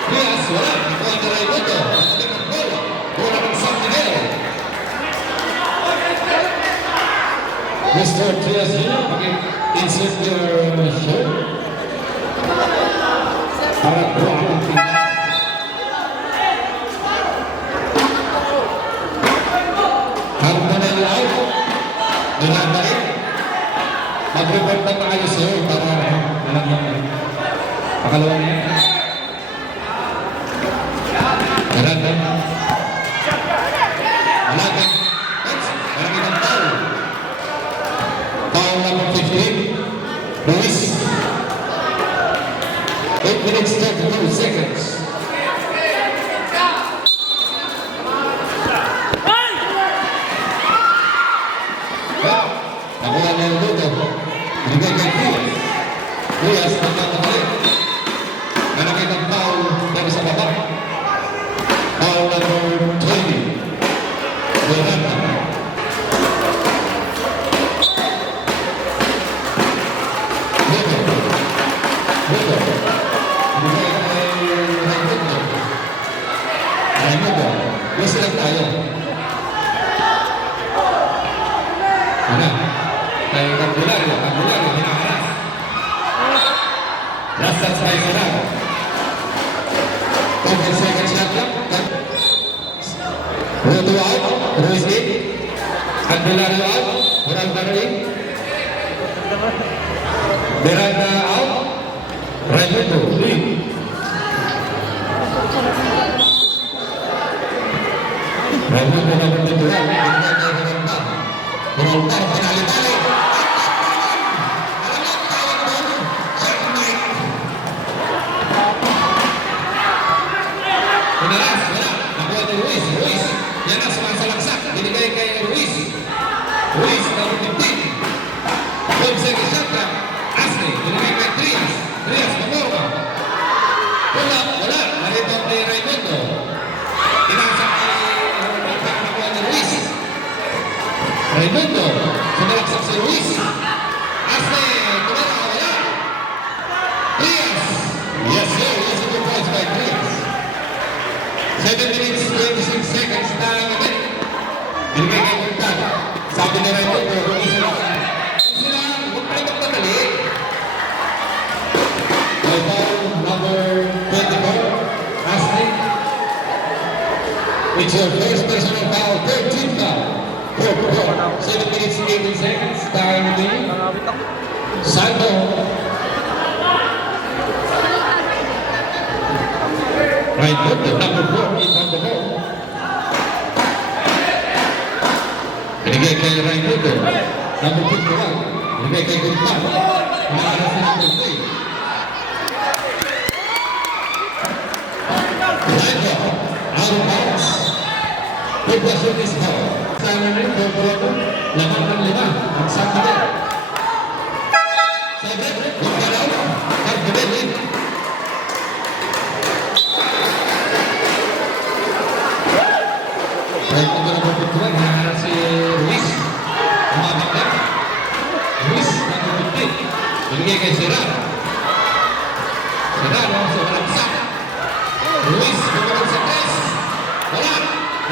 Trias, wala. Ikuha na rin ito. Masabi ng bola. Bola ng San Miguel. Mr. Trias Jr., mag-insert your shirt. Para buha ang tingnan. Harmonel out. Nalabay. Mag-report na tayo sir para alam mo pakalawa niya. Garanda. Malaga. Marami ng tao. Tao number 15. Luis. 8 minutes 32 seconds. Nakuha na yung luto. Bigay kay Trias. Trias, magkakabalik. Manakit ang foul dahil sa baba. Foul number 20. Garanda. Luto. Bigay kay Raimundo. Raimundo. Gusto lang tayo. Ano? Kay Cambulario, hinaharap. Last touch by Serrano. 10 seconds shot lang. Roto out, Ruiz in. Cambulario out, Miranda in. Miranda out, Raimundo in. Raimundo na bertujuan, Beroltar penali-tali. Penaras, wala. Nakuha ni Ruiz. Yan na, sumasalaksak. Binigay kay Ruiz. Ruiz, number 15. 12 seconds shot clock. Asne, binigay kay Trias. Trias, pamorma. Wala. Narito kay Raimundo. Inasak kay nakuha ni Ruiz. Raimundo, sumalaksak si Ruiz. Asne, tumala, wala. Trias. Yes, sir. Yes, a good point by Trias. 7 minutes, 26 seconds time again. Binigay kay Quintan. Sabi ni Raimundo, Ruiz na. Huwag tayo magpadali. By foul number 24, Asne. It's your first personal foul, 13th foul. 7 minutes, 18 seconds, time remaining. Santo. Raimundo, number 4, in on the ball. Binigay kay Raimundo, number 51. Binigay kay Quintan. Umaara si number 3. Raimundo, out of bounds. Good question is ball. Sana rin, lamang ng lima. Ang sakit din. 7, huwag ka lang. Hard-to-bed din. Right na gano'n po pagkuhan. Hinaharap si Ruiz. Umabak na. Ruiz, number 15. Binigay kay Serrano. Serrano, sa walang sak. Ruiz, kumalang sa 3. Wala.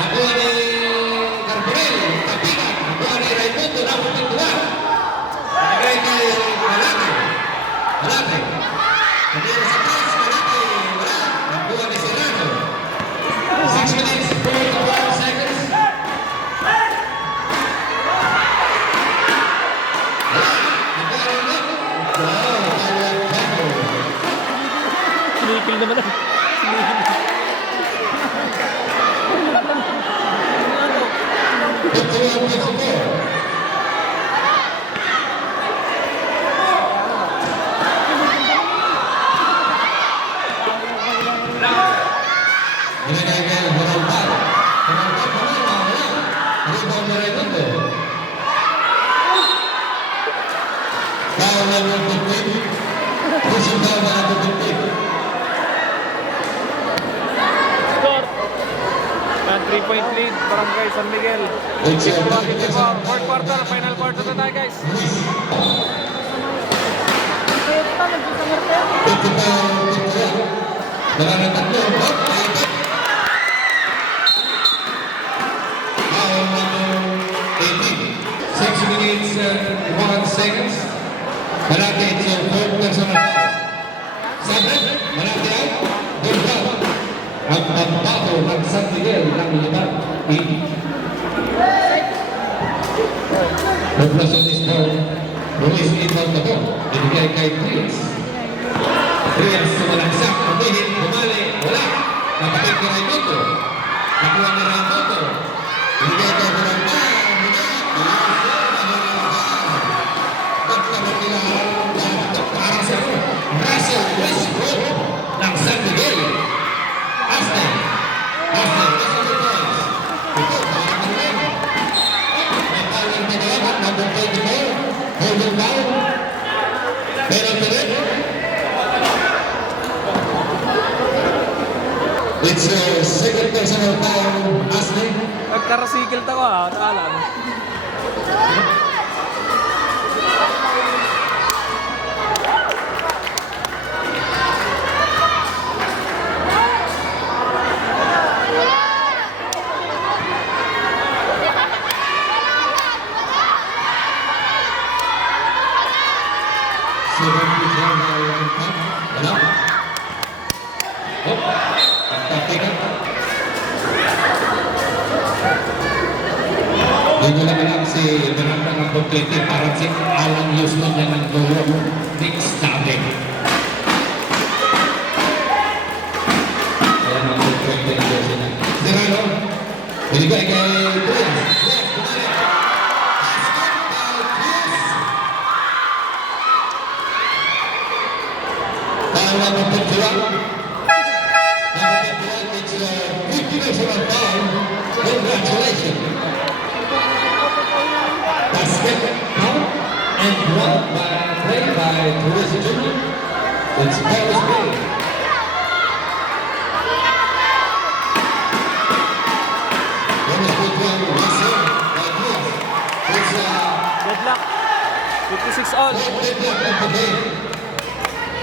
Nakuha ni Carbonell. Kapitan. Nakuha ni Raimundo. Number 21. Binigay kay Malate. Kanina sa 3. Malate. Wala. Nakuha ni Serrano. 6 minutes, 44 seconds. Sinipil naman. 54. Ginagay Horalbar. Horalbar wala. Rebound na Raimundo. Foul na number 20. Pushing down na number 20. Score. And 3-point lead, Barangay San Miguel. 51-54. Fourth quarter, final quarter na tayo guys. 55-51. Dalam tatlo. Foul number 18. 6 minutes and 1 seconds. Malaki sa fourth personal foul. Sabit, malaki out. Good foul. Ang pagbato ng San Miguel ng libang. Population is ball. Ruiz inbound na ball. Ibigay kay Trias. Trias sumalagsak. Pumihit, bumali, wala. Napakit ni Raimundo. Nakuha ni Raimundo. Ibigay kay Barangay. Para sa Russell Westbrook ng San Miguel. Aston. Aston. Ito, parang na rin. May tawag na dapat. Number 24. Holding down. Pero rin. It's a second personal foul. Aston. Nagkarasikil tayo nakala. Dito lang si Miranda ng Boglete, parang si Alan Houston yan ng dulo. Nick Stabek. Ayan ang Boglete ng jersey niya. Sirano, binigay kay Trias. Foul number 51. Number 51, it's a 50 personal foul. Congratulations. Basket count and block play by Torres Jr. It's Paris Bay. One is good one, Russell by Torres. It's Deadlock. 56 all. red block of the game.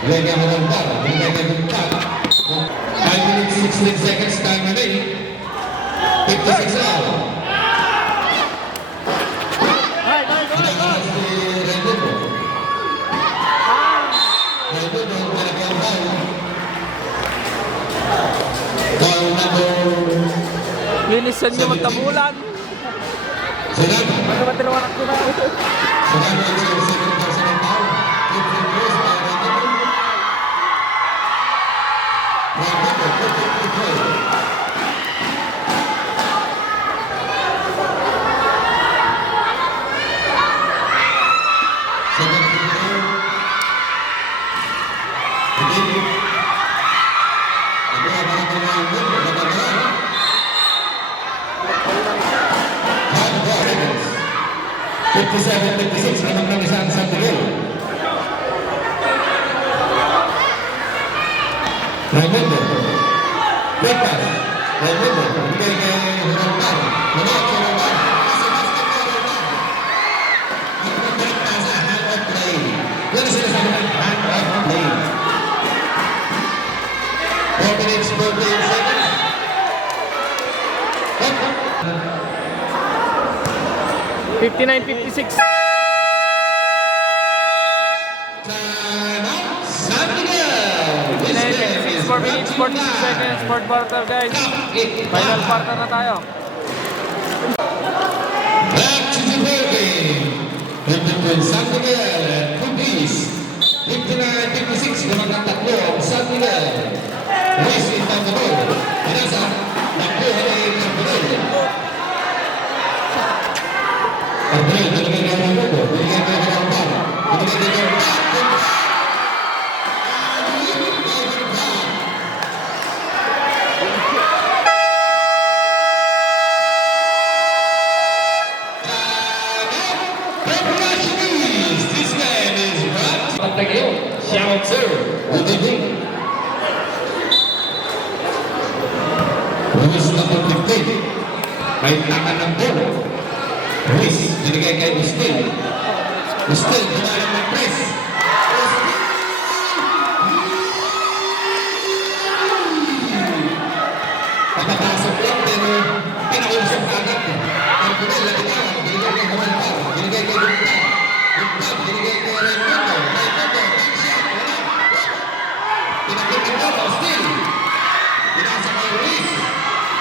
Lega Horalbar, Lega Horalbar. 5 minutes, 16 seconds, time remaining. 56 all. Linisan niyo magtabulan. Sedang Ano ba tinawanak ko na? Sedang it's your second personal foul. 15 years by Raimundo. Raimundo, 53 play. Second free throw. Again. Kedua barang kena Raimundo. Dapat jalan. 57-56 menang ng isang San Miguel. Raimundo. Bebas. Raimundo. Bigay kay Horalbar. Menang si Horalbar. Masih basket kay Horalbar. Ang pagkalit pasa. Hand of play. Yan ang sinasabi ng hand of play. 4 minutes, 48 seconds. 59-56. Timeout, San Miguel. This game is 4 minutes, 46 seconds. Fourth quarter guys. Final quarter na tayo. Back to the ball game. Between San Miguel and Cookies. 59-56. Naman ang tatlo ang San Miguel. Racing down the ball. Pinasa. Nakuha ni Campanella. Sir, good evening. Ruiz number 15. May takan ng bola. Ruiz, binigay kay Ustil. Ustil, gumalang ng press. Papapasok lang pero pinausap agad. Carbonell, lagitaw. Binigay kay Juan. Binigay kay Gupta. Gupta, binigay kay Raimundo. Raimundo, tansya. Pinakita ko, Ustil. Pinasa kay Ruiz.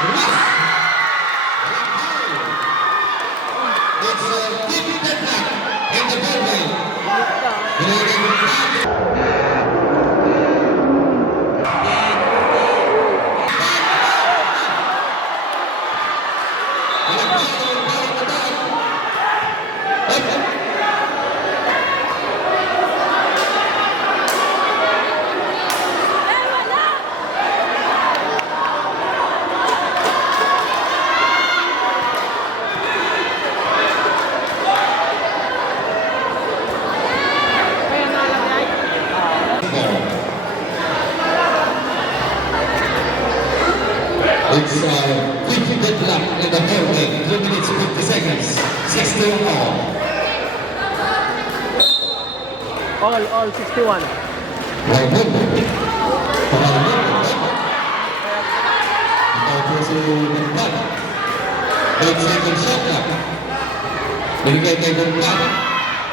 Ruiz. It's a deep deadlock in the ball game. Binigay kay Gupta. It's 50 deadlock in the ball game. 2 minutes 50 seconds. 60 all. All 61. Raimundo. Raimundo. Ito po si Gulpan. 8 seconds shot clock. Binigay kay Gulpan.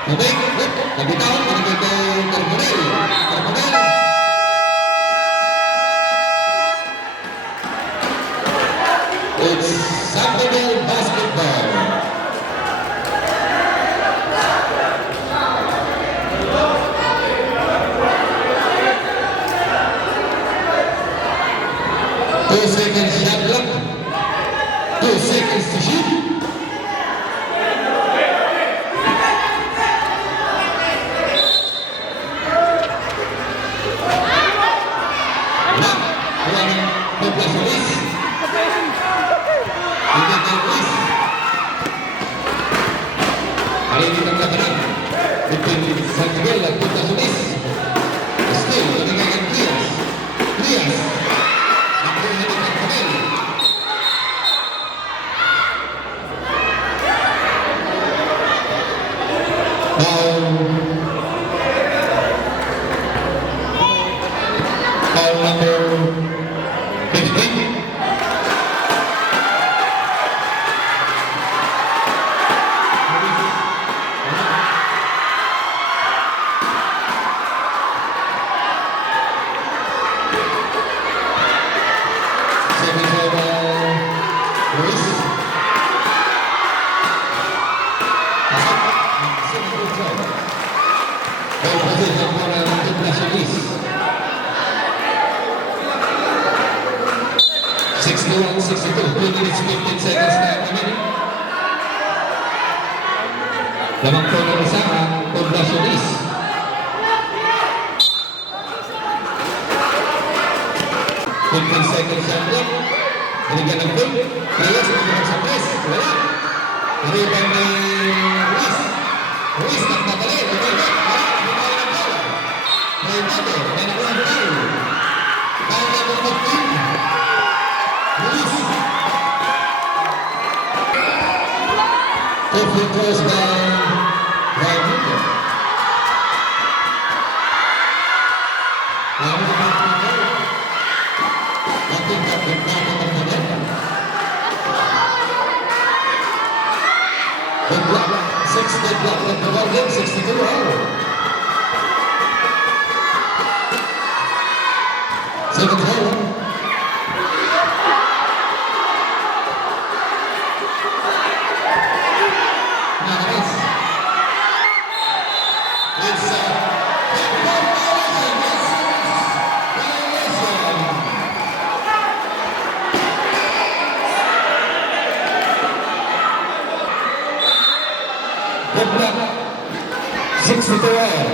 Okay, nabitaw. Binigay kay Carbonell. Carbonell. It's Sandoval basketball. Two seconds shot clock. 2 seconds to shoot. Foul number 15. Sixty-one, 62, 2 minutes, 15 seconds na kami. Lamang po ng isa ang Poblacionis. Fifteen seconds sa clock. Binigyan ng goal. Reyes, binigyan sa press. Wala. Rebound ni Ruiz. Ruiz, nagpapali. Rebound. Wala. Rebound ng bola. Rebound. May nakuha ng foul. Foul number 15. Ruiz. Two free throws by Raimundo. Raimundo by free throw. Nothing but the top of the net. Deadlock. 6 deadlock of the ball game. 62 all. Second hole. Deadlock. 62 all.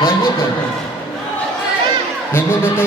Raimundo. Raimundo to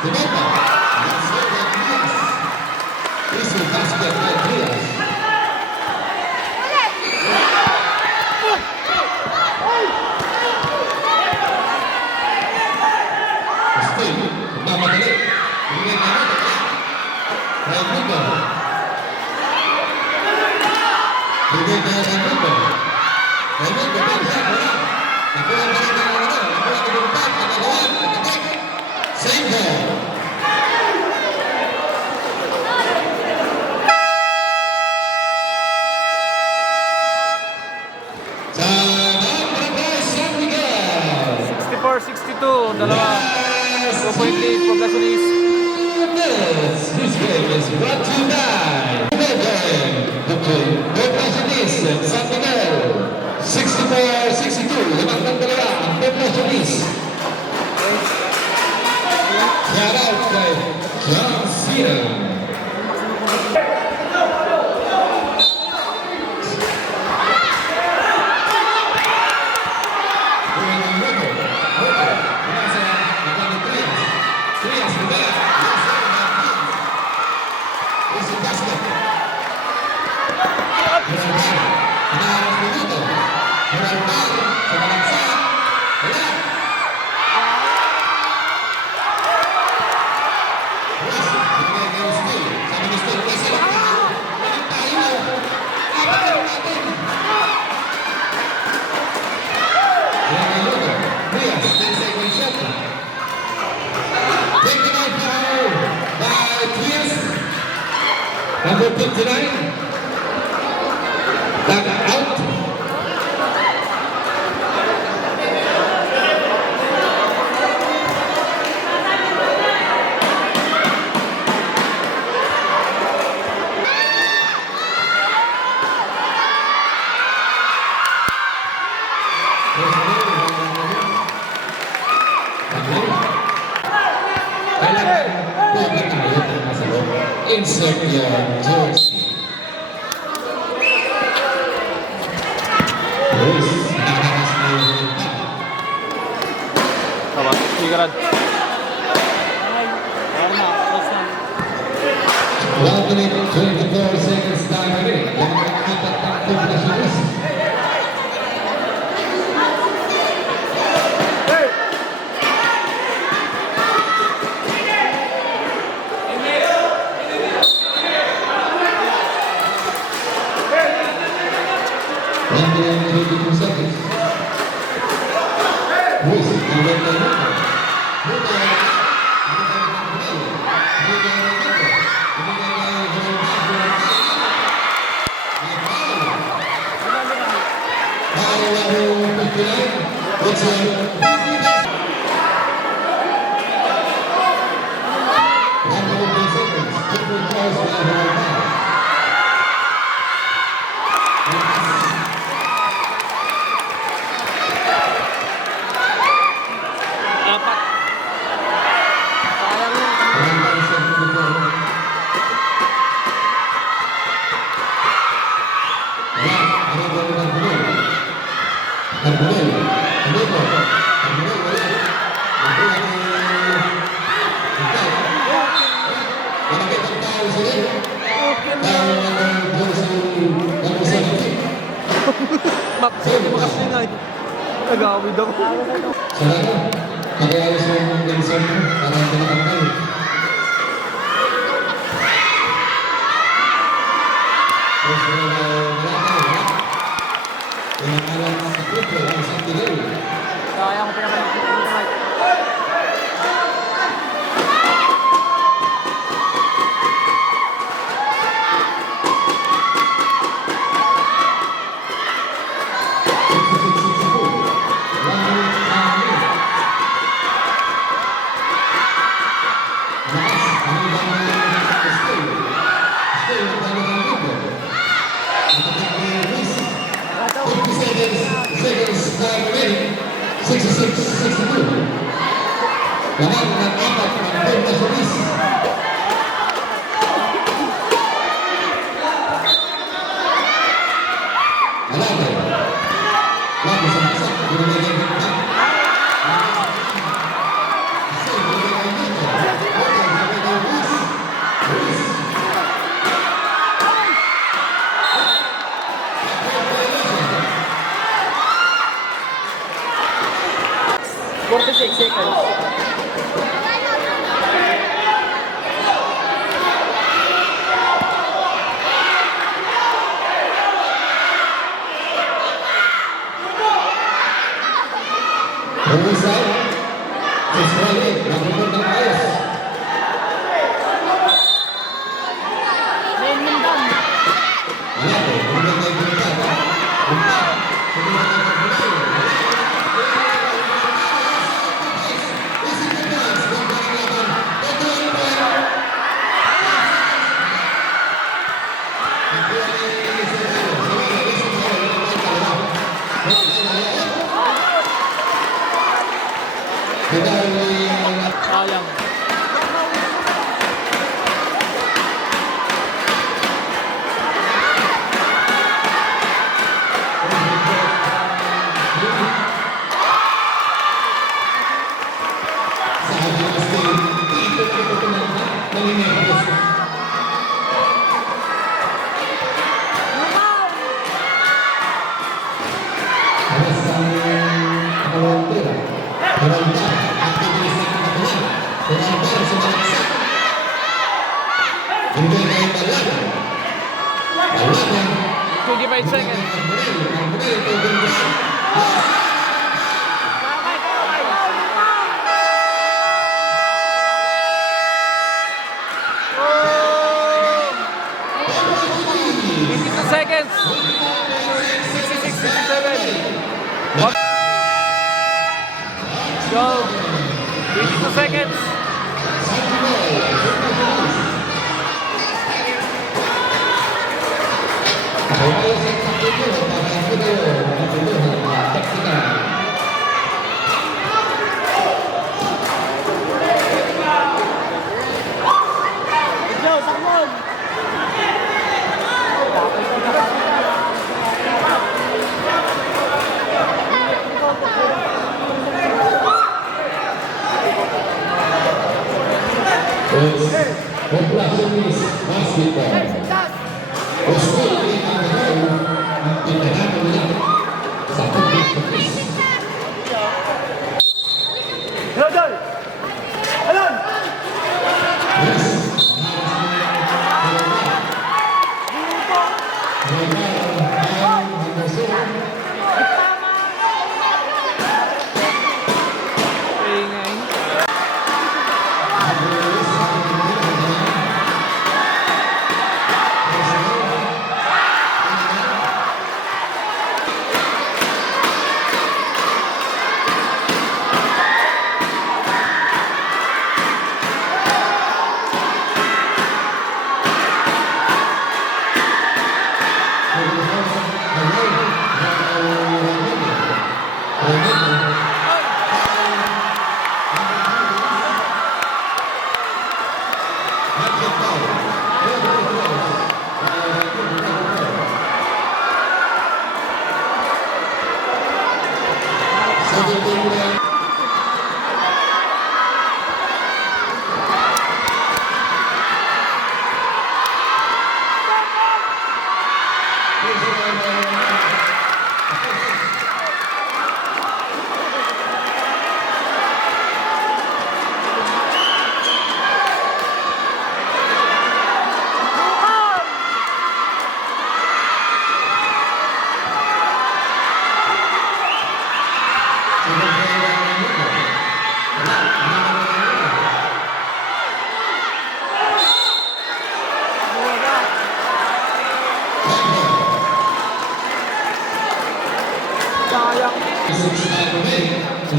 Remember, let's go to Trias. This is basket by Trias. Still, magmamadali. Hindi na naman. Raimundo. Hindi na Raimundo. Raimundo, bensan, wala. Nakuha pa rin ang ano. Nakuha pa rin ang pass. Nakagawan. Nakatek. Save ball. San Miguel. 64-62. Dalawa. 2-point lead. Poblaciones. This game is brought to you by Poblaciones, San Miguel. 64-62. Limang ng dalawa. Poblaciones. Shout out kay John Cena. Number 59, back out. Insert your jersey. Tama. Sigaran. 1 minute 24 seconds time rin. Yan ang apat ng Poblaciones. Apat. Sayang yun. Map, hindi makasingay. Nag-awid ako. Sarado, mag-ayos yung bensan mo para hindi nakakal. Terus wala. Yung alam sa grupo, ang isang tigil. Sayang ko pinapanood ko tonight. Lahat ng apat ng Poblaciones. Alaga. Lago sa masa. Ginamigay ng pa. Kasi ginamigay ng dito. seconds. Usai sesuai lakukan terbaik. Lihat, menggunakan kita, umpan, menggunakan kembali. Isi kemas, menggunakan betul-betul. Sayang. Twenty-five seconds. Seconds. 66, 67. Go. 22 seconds. Populaciones basketball.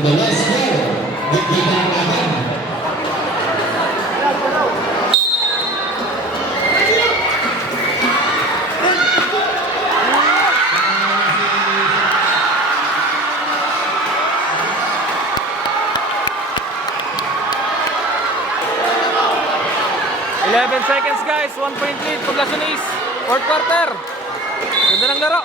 The last player, the 11 seconds guys, 1 point lead, Poblacion East, fourth quarter. Ganda ng laro.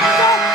Shot!